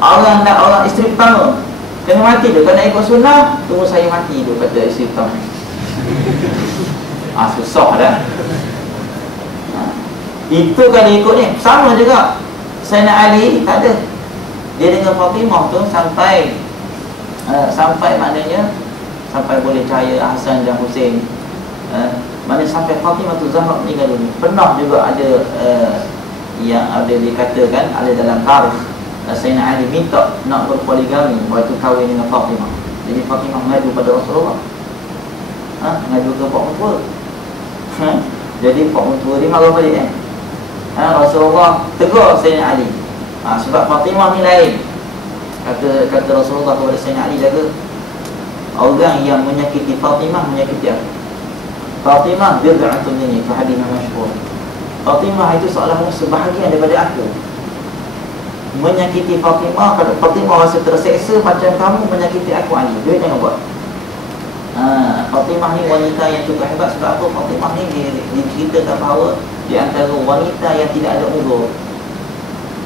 orang isteri pertama kena mati tu. Kalau nak ikut sunnah, tunggu saya mati tu, kata isteri pertama. Susah dah. Itu kalau ikut ni sama juga. Sayyidina Ali tak ada. Dia dengan Fatimah tu sampai maknanya sampai boleh cahaya Hasan dan Hussein. Maknanya sampai Fatimah tu Zahra meninggal dunia. Pernah juga ada yang ada dikatakan, ada dalam tarikh, Sayyidina Ali minta nak berpoligami waktu kahwin dengan Fatimah. Jadi Fatimah mengadu pada Rasulullah, mengadu ke Pak Mentua. Jadi Pak Mentua dia marah balik Rasulullah tegur Sayyidina Ali. Sebab Fatimah ni lain. Kata Rasulullah kepada Sayyidina Ali, jaga orang yang menyakiti Fatimah menyakiti aku. Fatimah bid'atun minni, ke hadis masyhur. Fatimah itu seolah-olah sebahagian daripada aku. Menyakiti Fatimah, kalau Fatimah rasa terseksa macam kamu menyakiti aku Ali. Dia jangan buat. Fatimah ni wanita yang cukup hebat. Sebab apa? Fatimah ni diceritakan bahawa di antara wanita yang tidak ada uzur.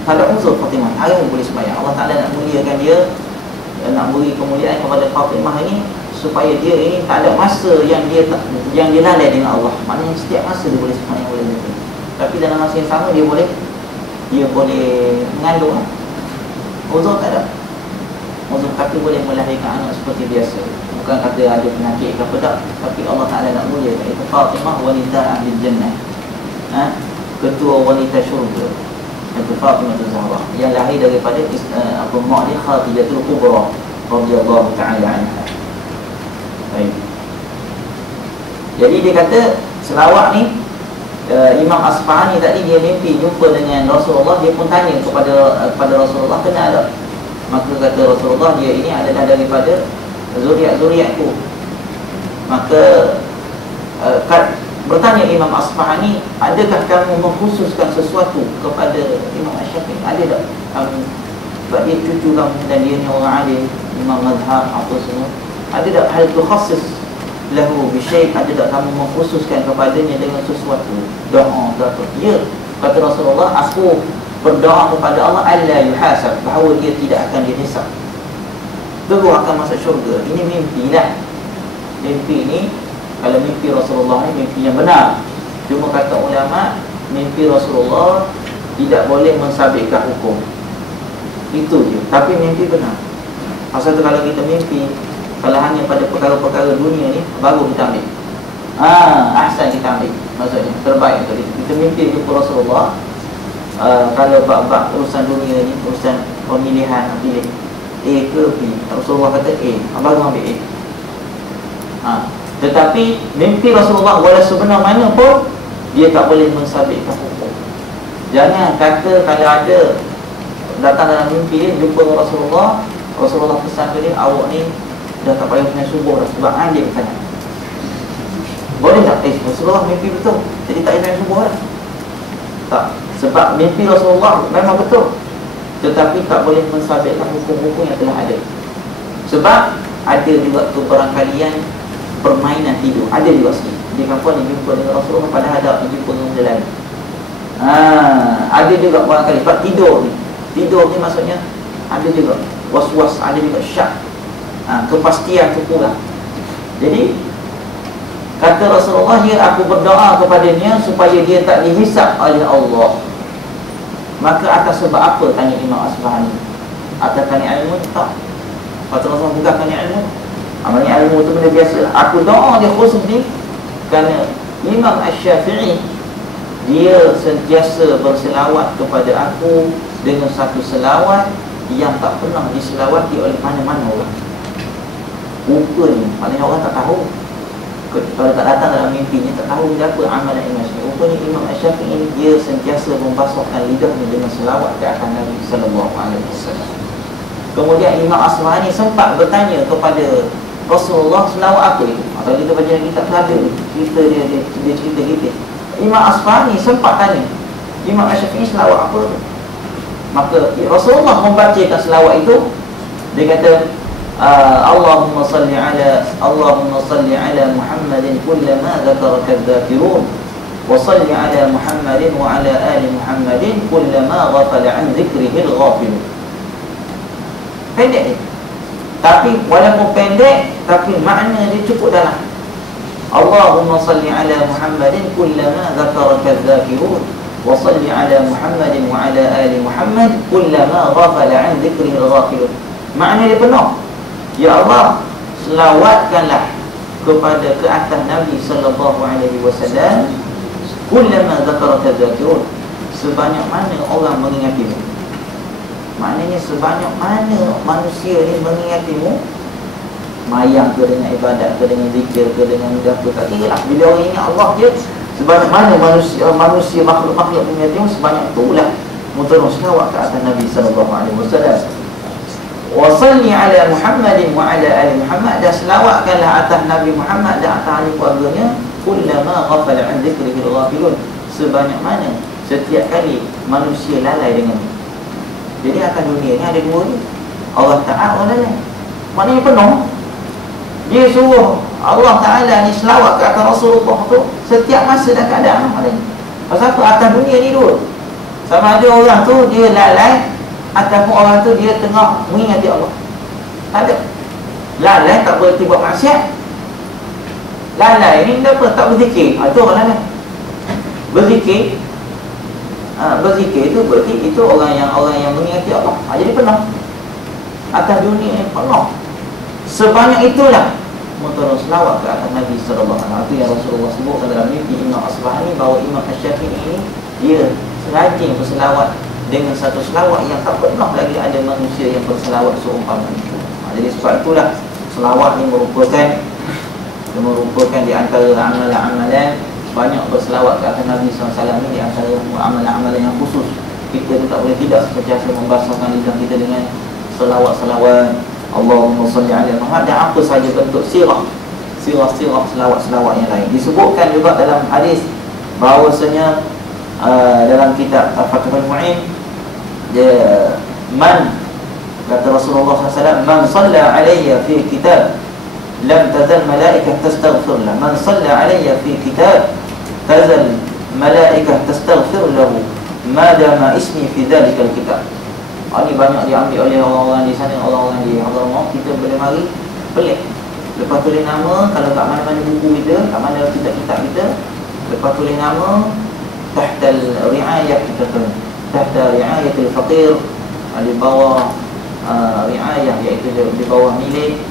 Tak ada uzur Fatimah, hari ni boleh sembahyang. Allah Ta'ala nak muliakan dia, nak beri kemuliaan kepada Fatimah ini, supaya dia ini tak ada masa yang dia lalai dengan Allah. Maknanya setiap masa dia boleh sembahyang, boleh zikir. Tapi dalam masa yang sama dia boleh mengandung. Uzur tak ada. Uzur, tapi boleh melahirkan anak seperti biasa. Bukan kata ada penyakit ke apa tak. Tapi Allah Ta'ala nak muliakan. Itu Fatimah wanita ahli jannah, ketua wanita syurga. Itu Fatimah Zahra yang lahir daripada mak dia Khadijatul Kubra radhiyallahu ta'ala anha. Baik. Jadi dia kata selawat ni, Imam Asfahani tadi dia mimpi jumpa dengan Rasulullah. Dia pun tanya kepada Rasulullah, kenal tak? Maka kata Rasulullah, dia ini adalah daripada zuriat-zuriatku. Maka bertanya Imam Asfahani, adakah kamu mengkhususkan sesuatu kepada Imam Asy-Syafi'i? Ada tak kamu? Sebab dia cucu kamu dan dia ni orang alim, Imam Mazhab apa semua. Ada tak hal tu khasis lahu bisyai'? Ada tak kamu mengkhususkan kepadanya dengan sesuatu, doa atau apa? Ya, kata Rasulullah, aku berdoa kepada Allah alla yuhasab, bahawa dia tidak akan dihisab, terus akan masuk syurga. Ini mimpi lah. Mimpi ni, kalau mimpi Rasulullah ni mimpi yang benar. Cuma kata ulama, mimpi Rasulullah tidak boleh mensabitkan hukum. Itu je. Tapi mimpi benar. Pasal tu kalau kita mimpi, kalau hanya pada perkara-perkara dunia ni, baru kita ambil. Ahsan kita ambil. Maksudnya terbaik itu. Kita mimpi jumpa Rasulullah. Kalau bab-bab urusan dunia ni, urusan pemilihan, pilih A ke B, Rasulullah kata A, baru ambil A. Tetapi mimpi Rasulullah walau sebenar mana pun, dia tak boleh mensabitkan hukum. Jangan kata kalau ada datang dalam mimpi dia jumpa Rasulullah, Rasulullah pesan ke dia, awak ni dah tak payah punya subuh dah, sebab alim sangat. Boleh tak? Rasulullah mimpi betul, jadi tak payah subuh dah. Tak, sebab mimpi Rasulullah memang betul, tetapi tak boleh mensabitkan hukum-hukum yang telah ada. Sebab ada juga tu barangkalian permainan tidur, ada juga sikit. Dia kampung ni jumpa dengan Rasulullah, padahal ada pergi jumpa dengan benda lain. Ada juga barangkali sebab tidur ni maksudnya ada juga was-was, ada juga syak, kepastian tu kurang. Jadi kata Rasulullah, ya aku berdoa kepadanya supaya dia tak dihisap oleh Allah. Maka atas sebab apa, tanya Imam Asbahani? Atas kerana ilmu? Tak. Kata Rasulullah, bukan kerana ilmu. Amalnya ilmu tu benda biasa. Aku doa dia khusus ni kerana Imam Asy-Syafi'i dia sentiasa berselawat kepada aku dengan satu selawat yang tak pernah diselawati oleh mana-mana orang. Rupanya, maknanya orang tak tahu. Kalau tak datang dalam mimpinya, tak tahu dia apa amalan Imam Syafi'i. Rupanya Imam Syafi'i dia sentiasa membasuhkan lidahnya dengan selawat ke atas Nabi sallallahu alaihi wasallam. Kemudian Imam Asbahani sempat bertanya kepada Rasulullah, selawat apa itu? Kalau kita baca kitab ada cerita dia cerita kita. Imam Asbahani sempat tanya Imam Syafi'i selawat apa tu? Maka Rasulullah membacakan selawat itu. Dia kata, Allahumma salli ala Muhammadin kullama dzakaraka dzakirun wa salli ala Muhammadin wa ala ali Muhammadin kullama ghafala an dzikrihi al-ghafilun. Pendek ni, tapi walaupun pendek tapi makna dia cukup dalam. Allahumma salli ala Muhammadin kullama dzakaraka dzakirun wa salli ala Muhammadin wa ala ali Muhammad kullama ghafala an dzikrihi al-ghafilun. Makna dia penuh. Ya Allah, selawatkanlah ke atas Nabi sallallahu alaihi wasallam kullama dzakaraka dzakirun, sebanyak mana orang mengingatimu. Maknanya sebanyak mana manusia ni mengingatimu, mayang ke dengan ibadat ke dengan zikir ke dengan apa, tak kira lah. Bila orang ingat Allah je, sebanyak mana manusia makhluk-makhluk mengingatimu, sebanyak itulah mutarun selawat ke atas Nabi sallallahu alaihi wasallam. Wa salli ala Muhammadin wa ala ali Muhammad, dan selawatkanlah atas Nabi Muhammad dan atas ahli keluarganya kullama ghafala an dzikrihi al-ghafilun, sebanyak mana setiap kali manusia lalai dengannya. Jadi atas dunia ni ada dua ni, Allah Ta'ala, orang lalai. Maknanya penuh. Dia suruh Allah Ta'ala ni selawat ke atas Rasulullah tu setiap masa dan keadaan. Maknanya pasal apa? Atas dunia ni dua, sama ada orang tu dia lalai ataupun orang tu dia tengah mengingati Allah. Tak ada. Lalai tak berarti buat maksiat. Lalai ni apa? Tak berzikir. Itu orang lalai. Berzikir, berzikir itu berarti itu orang yang mengingati Allah. Jadi penuh. Atas dunia yang penuh. Sebanyak itulah mutarun selawat ke atas Nabi sallallahu alaihi wasallam. Itu yang Rasulullah sebutkan dalam mimpi Imam Asbahani, bahawa Imam Asy-Syafi'i ini dia rajin berselawat dengan satu selawat yang tak pernah lagi ada manusia yang berselawat seumpama itu. Jadi sebab itulah selawat ni merupakan di antara amalan-amalan banyak berselawat ke atas Nabi SAW ni, di antara amalan-amalan yang khusus. Kita tu tak boleh tidak sentiasa membasuhkan lidah kita dengan selawat-selawat Allahumma salli ala Muhammad, dan apa saja bentuk sirah selawat-selawat yang lain. Disebutkan juga dalam hadis bahawasanya dalam kitab Fathul Mu'in, dia kata Rasulullah SAW, man salla alayya fi kitab lam tazal malaikah tastaghfir lah. Man salla alayya fi kitab tazal malaikah tastaghfir lahu madama ismi fi dhalikal kitab. Ini banyak diambil oleh orang-orang di sana, orang-orang di Allah. Kita boleh mari pelik, lepas tulis nama, kalau kat mana-mana buku kita, kat mana kitab-kitab kita, lepas tulis nama tahta riayah, kita tahu tahta riayatul faqir, di bawah riayah, iaitu di bawah milik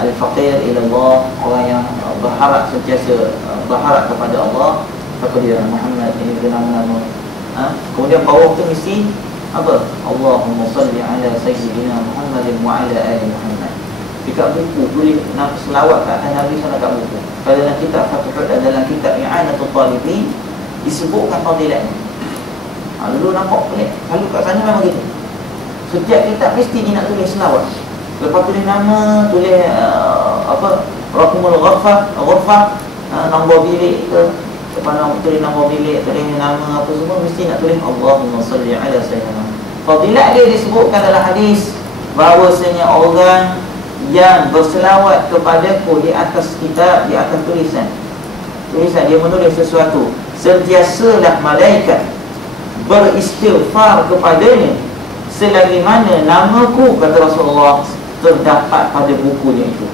al-faqir ila Allah, orang yang berharap, sentiasa berharap kepada Allah. Faqir Muhammad, ini nama-nama. Kemudian bawah tu mesti apa? Allahumma salli ala sayyidina Muhammadin wa ala ali Muhammad. Dekat buku tulis nak selawat ke atas Nabi SAW kat buku. Kalau dalam kitab Fathul, dalam kitab I'anatul Talibin disebutkan fadilatnya. Dulu nampak pelik, kalau kat sana memang gitu. Setiap kitab mesti dia nak tulis selawat. Lepas tulis nama, tulis Raqmul Ghurfah, nombor bilik ke, lepas tulis nombor bilik, tulis nama apa semua, mesti nak tulis Allahumma salli ala sayyidina. Fadilat dia disebutkan dalam hadis bahawasanya orang yang berselawat kepadaku di atas kitab, di atas tulisan dia menulis sesuatu, sentiasalah malaikat beristighfar kepadanya selagi mana namaku, kata Rasulullah, terdapat pada bukunya itu.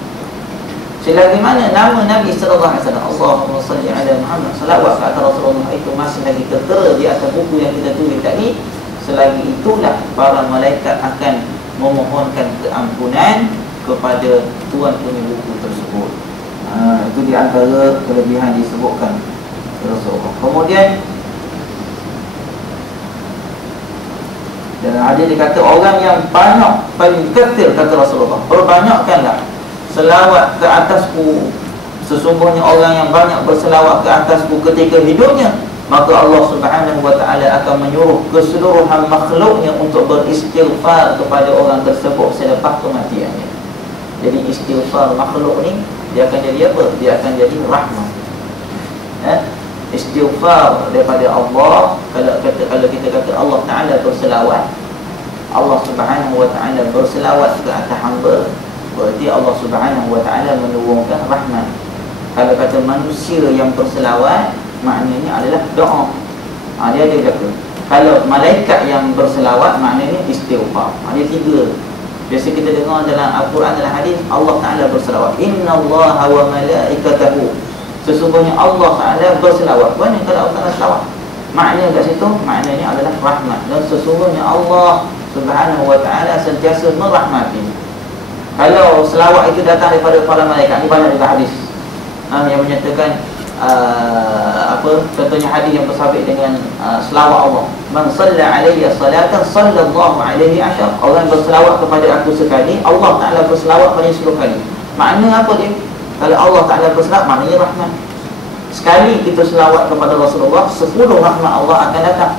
Selagi mana nama Nabi sallallahu alaihi wasallam, Allahumma salli ala Muhammad, selawat kata Rasulullah itu masih lagi tertera di atas buku yang kita tulis tadi, selagi itulah para malaikat akan memohonkan keampunan kepada Tuhan punya buku tersebut. Itu di antara kelebihan disebutkan Rasulullah. Kemudian dalam hadis dikata orang yang banyak, paling kecil, kata Rasulullah, perbanyakkanlah selawat ke atasku. Sesungguhnya orang yang banyak berselawat ke atasku ketika hidupnya, maka Allah Subhanahu wa ta'ala akan menyuruh keseluruhan makhluknya untuk beristighfar kepada orang tersebut selepas kematiannya. Jadi istighfar makhluk ni, dia akan jadi apa? Dia akan jadi rahmat. Istighfar daripada Allah, kalau kita kata Allah Ta'ala berselawat, Allah Subhanahu wa ta'ala berselawat ke atas hamba, berarti Allah Subhanahu wa ta'ala menurunkan rahmat. Kalau kata manusia yang berselawat, maknanya adalah doa. Dia ada berapa? Kalau malaikat yang berselawat, maknanya istighfar. Dia tiga. Biasa kita dengar dalam Al-Quran, dalam hadis, Allah Ta'ala berselawat, Inna Allaha wa malaikatahu, sesungguhnya Allah Ta'ala berselawat. Mana kalau Allah Ta'ala selawat? Maknanya kat situ, maknanya adalah rahmat. Dan sesungguhnya Allah Subhanahu wa ta'ala sentiasa merahmati. Kalau selawat itu datang daripada para malaikat, ini banyak juga hadis yang menyatakan contohnya hadis yang bersabit dengan selawat Allah, man salla alayya salatan sallallahu alaihi asyar, orang berselawat kepada aku sekali, Allah Ta'ala berselawat pada 10 kali. Makna apa dia? Kalau Allah Ta'ala berselawat, maknanya rahmat. Sekali kita selawat kepada Rasulullah, 10 rahmat Allah akan datang.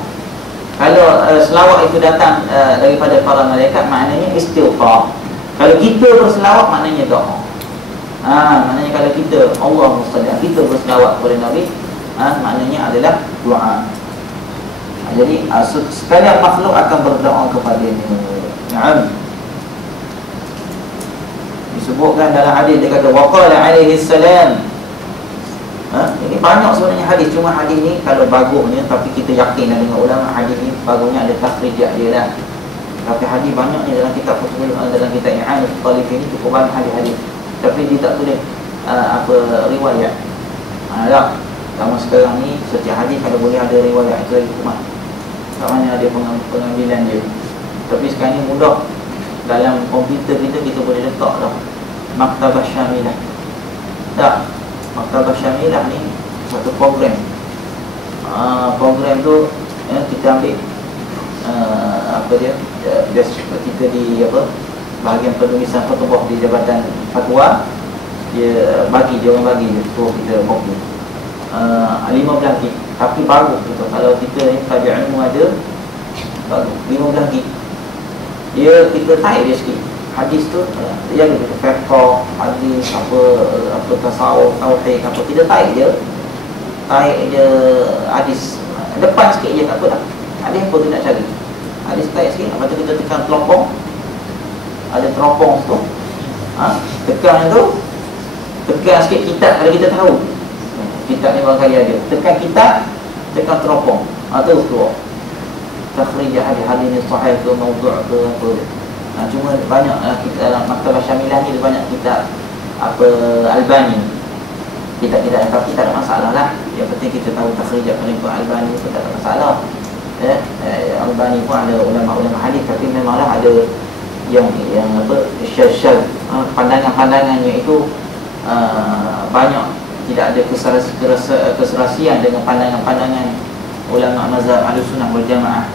Kalau selawat itu datang daripada para malaikat, maknanya istighfar. Kalau kita berselawat, maknanya doa. Maknanya kalau kita, Allah Musta'ala, kita berselawat kepada Nabi, maknanya adalah doa. Jadi sekalian makhluk akan berdoa kepadanya. Naam. Disebutkan dalam hadis, dia kata waqala alaihi salam. Ini banyak sebenarnya hadis, cuma hadis ni kalau bagusnya, tapi kita yakin dengan ulama, hadis ni bagusnya ada takhrijat dia lah. Tapi hadis banyaknya dalam kitab dalam kitab I'anat Talibin ini cukup banyak hadis-hadis. Tapi dia tak tulis riwayat. Tak. Sama sekarang ni setiap hadis kalau boleh ada riwayat, itu lagi kuat. Tak mana ada pengambilan dia. Tapi sekarang ni mudah. Dalam komputer kita boleh letak dah Maktabah Syamilah. Tak. Maktabah Syamilah ni satu program. Program tu kita ambil kita di bahagian penulisan fatwa di Jabatan Fatwa, dia orang bagi tu kita copy 15 gig, tapi bagus gitu. Kalau kita ni pelajar ilmu ada bagus 15 gig, kita type dia sikit hadis tu, dia ada fiqh, hadis apa tasawuf, tauhid apa, kita type dia hadis depan sikit je, tak apa dah. Hadis apa tu nak cari, hadis type sikit, lepas tu kita tekan teropong, ada teropong tu, tekan tu, tekan sikit kitab kalau kita tahu kitab ni barangkali ada, tekan kitab, tekan teropong, tu keluar takhrij hadis-hadis ni sahih ke maudhu' ke apa. Cuma banyak kita dalam Maktabah Syamilah ni banyak kitab Albani, kitab-kitab, tapi tak ada masalah lah. Yang penting kita tahu takhrijat pengikut Albani pun tak ada masalah. Albani pun ada ulama-ulama hadis, tapi memanglah ada yang syal pandangan-pandangannya itu banyak tidak ada keserasian dengan pandangan-pandangan ulama mazhab Ahlussunnah wal Jamaah.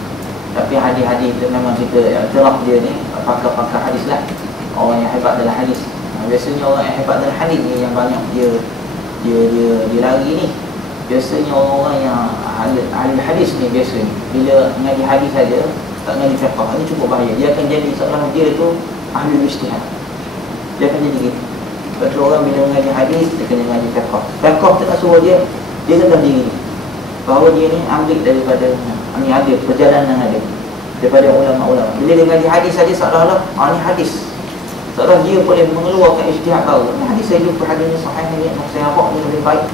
Tapi hadis-hadis itu memang kita iktiraf dia ni pakar-pakar hadis lah, orang yang hebat dalam hadis. Biasanya orang yang hebat dalam hadis ni yang banyak dia lari ni. Biasanya orang-orang yang ahli hadis ni biasanya bila mengaji hadis saja, tak ngaji fiqh, ini cukup bahaya. Dia akan jadi seolah dia itu ahli ijtihad. Dia akan jadi gitu. Betul, orang bila mengaji hadis, dia kena mengaji fiqh. Fiqh tak suruh dia sedar diri bahawa dia ni ambil daripada ni ada perjalanan ada daripada ulama-ulama. Bila dia mengaji hadis saja seolah-olah ni hadis, seolah dia boleh mengeluarkan ijtihad baru. Ni hadis saya jumpa hadis ni sahih ni, saya nampak ni lebih baik.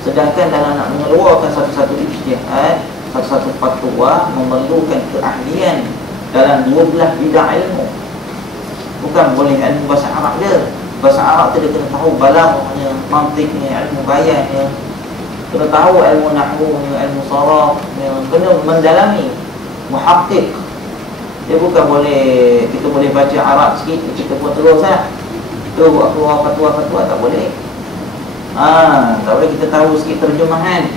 Sedangkan dalam nak mengeluarkan satu-satu ijtihad, satu-satu fatwa memerlukan keahlian dalam 12 bidang ilmu. Bukan boleh ilmu bahasa Arab je. Bahasa Arab tu dia kena tahu balaghahnya, mantiknya, ilmu bayannya, kena tahu ilmu nahwunya, ilmu sarafnya, kena mendalami, muhaqqiq. Dia bukan boleh, kita boleh baca Arab sikit, kita pun terus tu buat keluar fatwa-fatwa, tak boleh. Tak boleh. Kita tahu sikit terjemahan.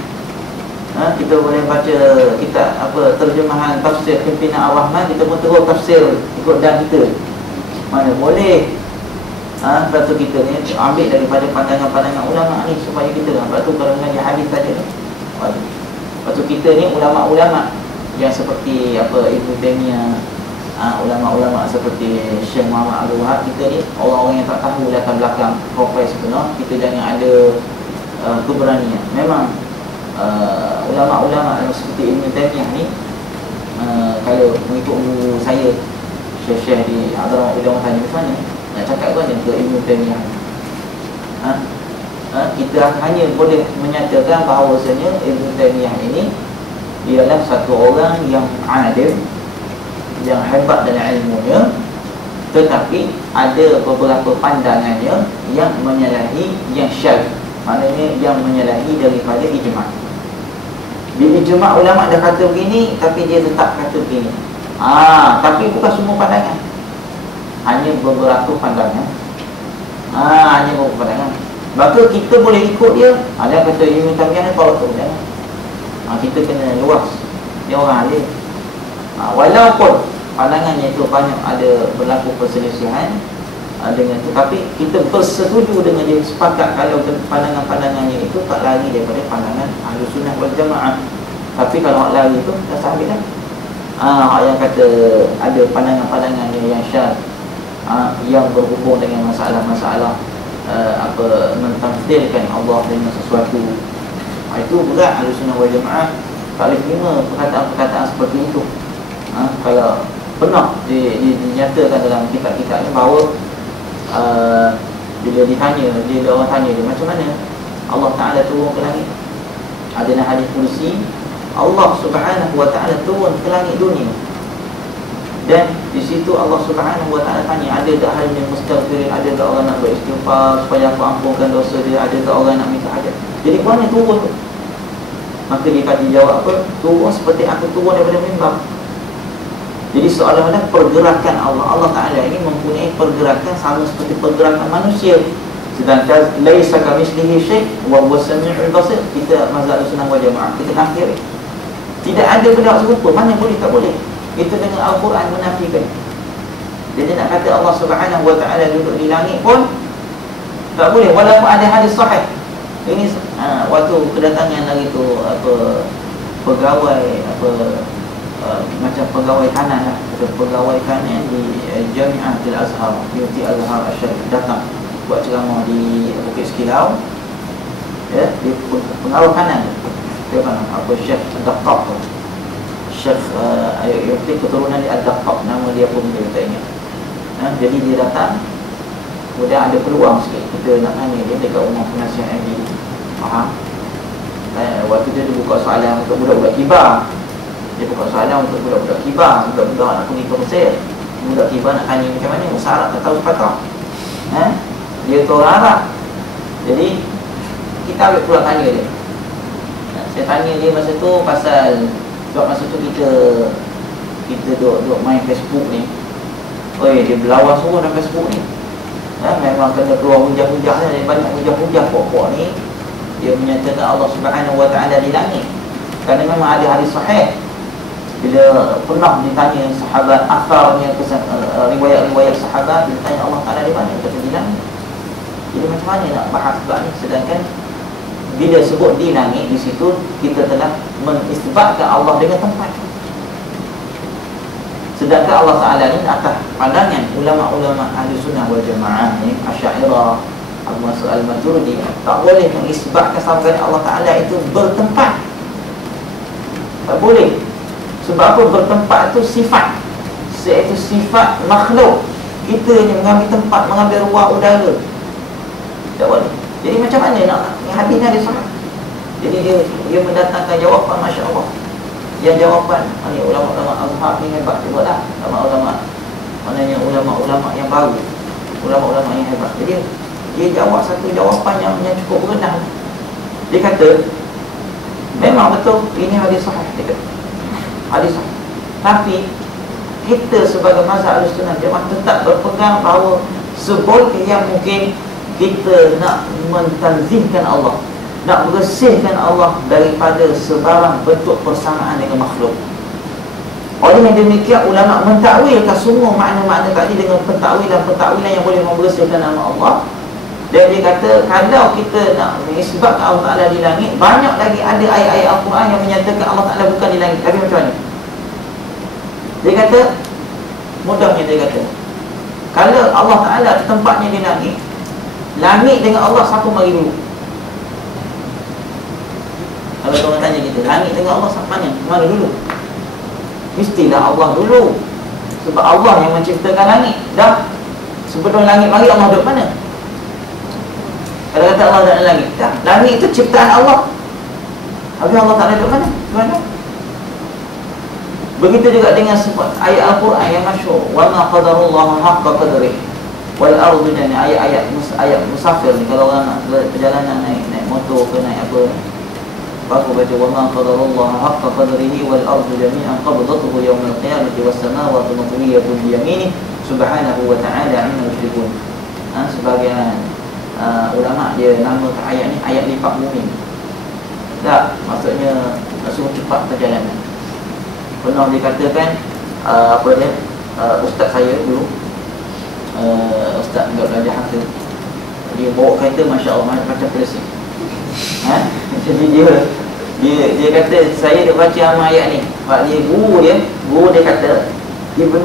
Kita boleh baca kita terjemahan tafsir Pimpinan Ar-Rahman, kita pun terus tafsir ikut dan kita. Mana boleh. Lepas tu kita ni ambil daripada pandangan-pandangan ulama ni supaya kita. Lepas tu kalau mengaji hadis saja. Lepas tu kita ni ulama-ulama yang seperti Ibnu Taimiyah, ulama-ulama seperti Syekh Muhammad Abdul Wahab, kita ni orang-orang yang tak tahu latar belakang profesi penuh. Kita jangan ada keberanian. Memang ulama-ulama seperti Ibnu Taimiyah ni, kalau mengikut guru saya Syekh di Hadramaut bila orang tanya macam mana nak cakap kan ke Ibnu Taimiyah, kita hanya boleh menyatakan bahawasanya Ibnu Taimiyah ini ialah satu orang yang adil, yang hebat dalam ilmunya, tetapi ada beberapa pandangannya yang menyalahi, yang syadz, maknanya yang menyalahi daripada ijma'. Bila ijma' ulama' dah kata begini, tapi dia tetap kata begini. Tapi bukan semua pandangan, hanya beberapa pandangan. Hanya beberapa pandangan. Maka kita boleh ikut dia. Ada kata Ibnu Taimiyah ni tolak tu, jangan. Kita kena luas. Dia orang alim. Walaupun pandangannya itu banyak ada berlaku perselisihan dengan itu, tapi kita bersetuju dengan dia, sepakat kalau pandangan-pandangannya itu tak lari daripada pandangan Ahlus Sunnah wal Jamaah. Tapi kalau lari itu dah sahabat dah. Yang kata ada pandangan-pandangannya yang syadz, yang berhubung dengan masalah-masalah mentafsirkan Allah dengan sesuatu, itu berat. Ahlus Sunnah wal Jamaah tak boleh terima perkataan-perkataan seperti itu. Kalau pernah dinyatakan dalam kitab-kitab ni bahawa bila orang tanya dia macam mana Allah Ta'ala turun ke langit, ada dalam hadis kursi Allah Subhanahu Wa Ta'ala turun ke langit dunia, dan di situ Allah Subhanahu Wa Ta'ala tanya, ada tak hal yang mustaghfirin, ada tak orang nak beristighfar supaya aku ampunkan dosa dia, ada tak orang nak minta hajat. Jadi mana turun tu? Maka dia kata jawab apa? Turun seperti aku turun daripada mimbar. Jadi seolah-olah pergerakan Allah Ta'ala ini mempunyai pergerakan sama seperti pergerakan manusia. Sedangkan laisa kamitslihi syai' wa huwas samiul basir. Kita mazhab Sunnah wal Jamaah, kita akhir tidak ada benda serupa. Mana boleh, tak boleh. Itu dengan Al-Quran menafikan. Jadi nak kata Allah Subhanahu Wa Ta'ala duduk di langit pun tak boleh, walaupun ada hadis sahih. Ini waktu kedatangan lagi tu pegawai macam pegawai kanan lah, pegawai kanan di Jami'ah Al-Azhar, Universiti Al-Azhar Al-Syarif, datang buat ceramah di Bukit Sekilau. Dia pegawai kanan, dia Syekh Ad-Daqqaq, Syekh Yukti keturunan di Ad-Daqqaq, nama dia pun dia tak ingat. Jadi dia datang, kemudian ada peluang sikit kita nak tanya dia dekat rumah penasihat MD. Faham? Waktu dia buka soalan untuk budak-budak kibar. Dia buka soalan untuk budak-budak kibar, budak-budak nak pergi ke Mesir. Budak kibar nak tanya macam mana, bahasa Arab tak tahu sepatah. Dia tu orang Arab. Jadi kita ambil peluang tanya dia. Saya tanya dia masa tu pasal, sebab masa tu kita duduk main Facebook ni. Dia berlawan semua dalam Facebook ni. Memang kena keluar hujah-hujah ni, banyak hujah-hujah pokok ni. Dia menyatakan Allah Subhanahu Wa Ta'ala di langit. Kerana memang ada hadis sahih. Bila pernah ditanya sahabat akharnya, riwayat-riwayat sahabat, ditanya Allah Ta'ala di mana, kata di langit. Jadi macam mana nak bahas sebab ni? Sedangkan bila sebut di langit, di situ kita telah mengisbatkan Allah dengan tempat. Sedangkan Allah Ta'ala ni atas pandangan ulama-ulama ahli sunnah wal jamaah ni, Asy'ariyah, Abu Mas'ud al-Maturidi, tak boleh mengisbatkan sama Allah Ta'ala itu bertempat. Tak boleh. Sebab apa? Bertempat itu sifat, iaitu sifat makhluk. Kita ni mengambil tempat, mengambil ruang udara. Tak boleh. Jadi macam mana nak hadis ni ada sahih? Jadi dia mendatangkan jawapan, Masya Allah. Yang jawapan ni ulama-ulama Azhar ni hebat juga lah. Ulama-ulama, maknanya ulama-ulama yang baru, ulama-ulama yang hebat. Jadi dia jawab satu jawapan yang cukup rendah. Dia kata memang betul ini hadis sahih. Dia kata hadis sahih. Tapi kita sebagai mazhab Ahlussunnah Jamaah tetap berpegang bahawa seboleh yang mungkin kita nak mentanzihkan Allah, nak bersihkan Allah daripada sebarang bentuk persamaan dengan makhluk. Oleh yang demikian, ulama mentakwilkan semua makna-makna tadi dengan pentakwilan yang boleh membersihkan nama Allah. Dan dia kata, kalau kita nak mengisbatkan Allah Ta'ala di langit, banyak lagi ada ayat-ayat Al-Quran yang menyatakan Allah Ta'ala bukan di langit. Tapi macam mana? Dia kata, mudahnya dia kata, kalau Allah Ta'ala tempatnya di langit, langit dengan Allah siapa mari dulu? Kalau orang tanya kita, langit dengan Allah siapa mana dulu? Mestilah Allah dulu. Sebab Allah yang menciptakan langit. Dah sebelum langit mari, Allah duduk mana? Kalau kata Allah dalam langit, dah, langit itu ciptaan Allah. Habis Allah Ta'ala duduk mana? Mana? Begitu juga dengan sebut ayat Al-Quran yang masyhur, wa ma qadarullah haqqa qadrihi wal ardu jami'an. Ayat musafir ni, kalau orang nak perjalanan naik motor ke naik apa, aku baca wa ma qadarullah haqqa qadrihi wal ardu jami'an qabdatuhu yawmal qiyamati was samawati matwiyatun bi yaminihi subhanahu wa ta'ala amma yushrikun. Sebagian ulama dia namakan ayat ni ayat lipat bumi. Tak, maksudnya langsung cepat perjalanan. Pernah dikatakan apa dia, ustaz saya dulu, ustaz enggak belajar harta, dia bawa kereta Masya Allah macam polisi. Jadi dia kata, saya dah baca amal ayat ni. Sebab dia guru dia kata, Ibnu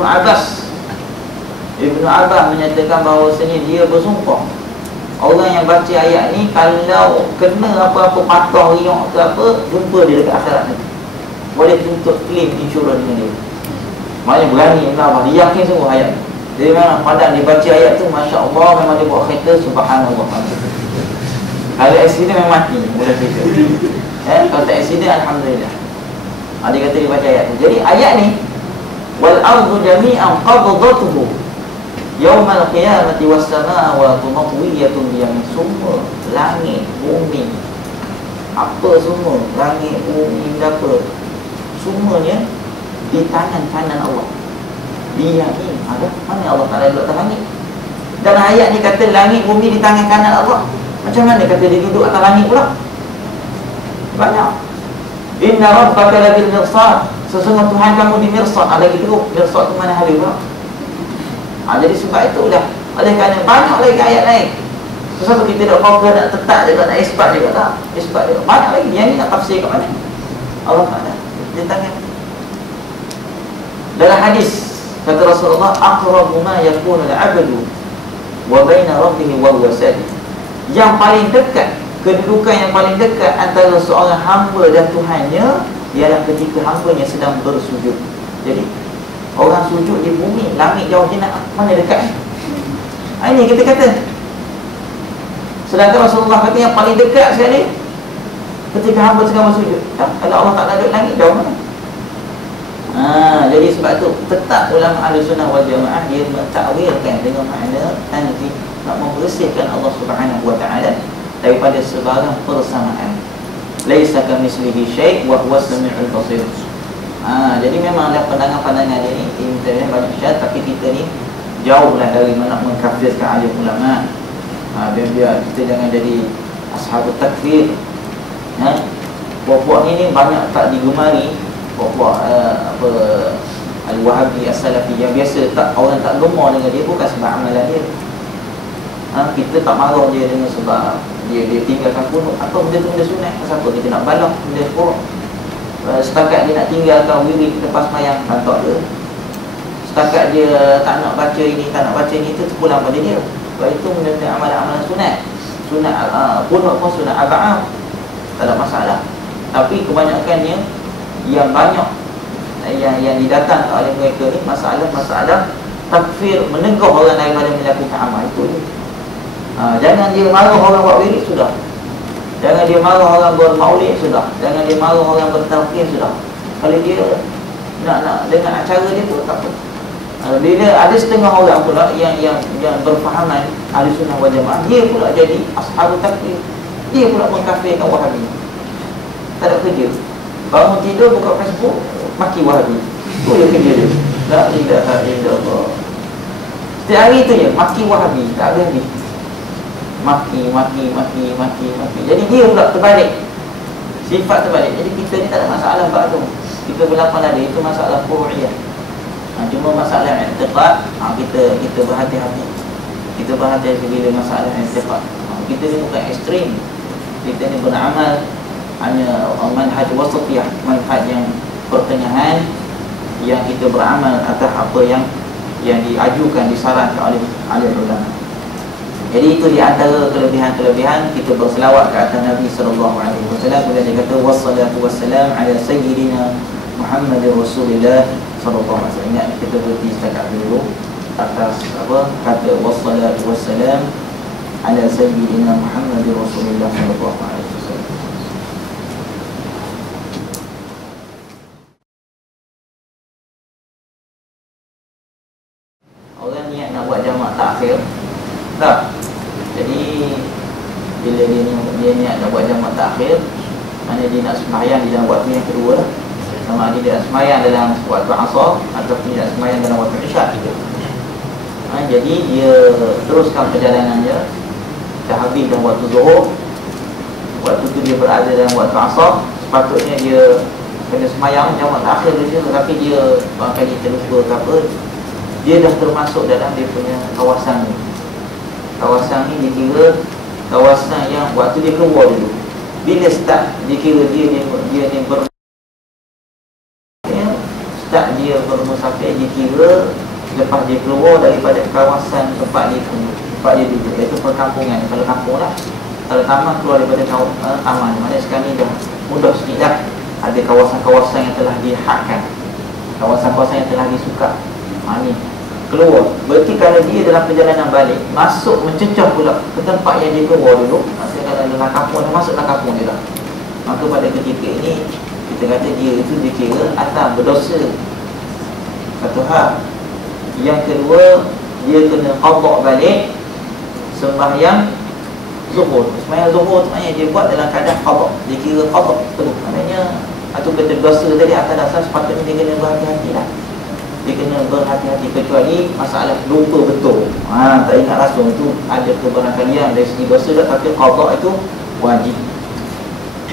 Abbas menyatakan bahawasanya dia bersumpah, orang yang baca ayat ni kalau kena apa-apa patah riak ke apa, jumpa dia dekat akhirat nanti, boleh tuntut claim insurans dengan dia. Maknanya berani Allah, dia yakin semua ayat ni. Jadi memang pada dia baca ayat tu, Masya Allah, memang dia bawa kereta, subhanallah. Kalau accident memang mati mula kereta. Kalau tak accident, alhamdulillah. Dia kata dia baca ayat tu. Jadi ayat ni, wal ardu jami'an qabdatuhu yaumal qiyamati was samawati matwiyatun bi yamin. Semua langit, bumi, apa semua, langit, bumi, apa, semuanya di tangan kanan Allah. Dia ni ada mana Allah Ta'ala duduk atas langit? Dan ayat ni kata langit, bumi di tangan kanan Allah. Macam mana kata dia duduk atas langit pula? Banyak. Inna rabbaka labil mirsad. Sesungguhnya Tuhan kamu di mirsad. Ada gitu, mirsad tu mana hari pula? Jadi sebab itulah, oleh kerana banyak lagi ayat lain. Sesuatu kita tak fokus, nak tetap juga, nak isbat juga tak? Isbat juga. Banyak lagi. Yang ni nak tafsir kat mana? Allah Ta'ala di tangan. Dalam hadis kata Rasulullah, aqrabu ma yakunu al-'abdu wa baina rabbih wa huwa sajid. Yang paling dekat, kedudukan yang paling dekat antara seorang hamba dan Tuhannya ialah ketika hambanya sedang bersujud. Jadi orang sujud di bumi, langit jauh, dia nak mana dekat? Ini kita kata. Sedangkan Rasulullah kata yang paling dekat sekali ketika hamba sedang bersujud. Kalau Allah tak duduk langit, jauh mana? Jadi sebab tu tetap ulama Ahlussunnah wal Jamaah dia mentakwilkan dengan makna nanti nak membersihkan Allah Subhanahu wa Ta'ala daripada sebarang persamaan. Laisa kamitslihi syai' wa huwas samiul basir. Jadi memang ada pandangan-pandangan dia ni internet banyak syarat, tapi kita ni jauhlah dari mana mengkafirkan alim ulama. Biar kita jangan jadi ashabut takfir. Puak-puak ni banyak tak digemari. Puak-puak Al-Wahabi, As-Salafi yang biasa tak, orang tak gemar dengan dia bukan sebab amalan dia. Kita tak marah dia dengan sebab dia tinggalkan kunut atau benda-benda sunat. Pasal apa kita nak balas benda sepuluh? Setakat dia nak tinggalkan wirid lepas mayang, tak dia. setakat dia tak nak baca ini, tak nak baca ini, itu terpulang pada dia. Sebab itu benda amalan-amalan sunat. Sunat kunut pun sunat arba'ah, tak ada masalah. Tapi kebanyakannya yang banyak yang didatangkan oleh mereka ni masalah takfir, menegur orang daripada melakukan amal itu je. Jangan dia marah orang buat wirid, sudah. Jangan dia marah orang bermaulid, sudah. Jangan dia marah orang bertauhid, sudah. Kalau dia nak dengan acara dia tu tak apa. Bila ada setengah orang pula yang berfahaman ahli sunnah wal jamaah, dia pula jadi ashabul takfir. Dia pula mengkafirkan Wahabi. Tak ada kerja. Bangun tidur buka Facebook, maki Wahabi. Itu dia kerja dia. La ilaha illallah. Setiap hari tu je maki Wahabi, tak ada habis. Maki. Jadi dia pula terbalik. Sifat terbalik. Jadi kita ni tak ada masalah bab tu. Kita berlapan ada, itu masalah furu'iyah. Cuma masalah i'tiqad, kita berhati-hati. Kita berhati-hati bila masalah i'tiqad. Kita ni bukan ekstrim. Kita ni beramal hanya manhaj wasatiyah, manhaj yang pertengahan, yang kita beramal atas apa yang diajukan, disarankan oleh ulama. Jadi itu di antara kelebihan-kelebihan kita berselawat ke atas Nabi SAW. Kemudian dia kata wassalatu wassalam ala sayyidina Muhammadir Rasulillah sallallahu alaihi wasallam. Ingat kita berhenti setakat dulu atas kata wassalatu wassalam ala sayyidina Muhammadir Rasulillah sallallahu alaihi wasallam. Orang niat nak buat jamak takhir, tak. Jadi bila dia niat nak buat jamak takhir, mana dia nak sembahyang di dalam waktu yang kedua lah. Sama ada dia nak sembahyang dalam waktu asar ataupun dia nak sembahyang dalam waktu isyak. Jadi dia teruskan perjalanannya. Dah habis dalam waktu zuhur, waktu tu dia berada dalam waktu asar, sepatutnya dia kena sembahyang jamak takhir dia, tetapi dia barangkali terlupa ke apa, dia dah termasuk dalam dia punya kawasan ni. Kawasan ni dikira kawasan yang waktu dia keluar dulu. Bila start dikira dia start dia bermusafir, dikira lepas dia keluar daripada kawasan tempat dia duduk, iaitu perkampungan. Kalau kampung lah, kalau taman keluar daripada taman, mana sekarang ni dah mudah sikit dah. Ada kawasan-kawasan yang telah dihakkan, kawasan-kawasan yang telah disuka. Ni keluar. Berarti kalau dia dalam perjalanan balik, masuk mencecah pula ke tempat yang dia keluar dulu. Maksudnya kalau dalam kampung, dia masuk dalam kampung dia dah. Maka pada ketika ini kita kata dia itu dikira atas berdosa. Satu hal. Yang kedua, dia kena qada balik sembahyang zuhur. Sembahyang zuhur tu maknanya dia buat dalam keadaan qada. Dia kira qada terus. Maknanya atau kata dosa tadi atas dasar sepatutnya dia kena berhati-hati lah. Dia kena berhati-hati, kecuali masalah lupa betul. Tak ingat langsung, itu ada kebarangkalian dari segi dosa dah, tapi qada itu wajib.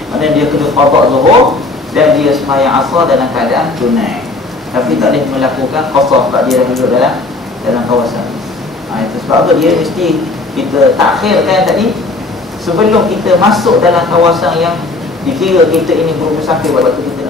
Maknanya dia kena qada zuhur dan dia sembahyang asar dalam keadaan tunai. Tapi tak boleh melakukan qasar sebab dia dah duduk dalam kawasan. Itu sebab apa dia mesti kita takhirkan tadi sebelum kita masuk dalam kawasan yang dikira kita ini bermusafir waktu kita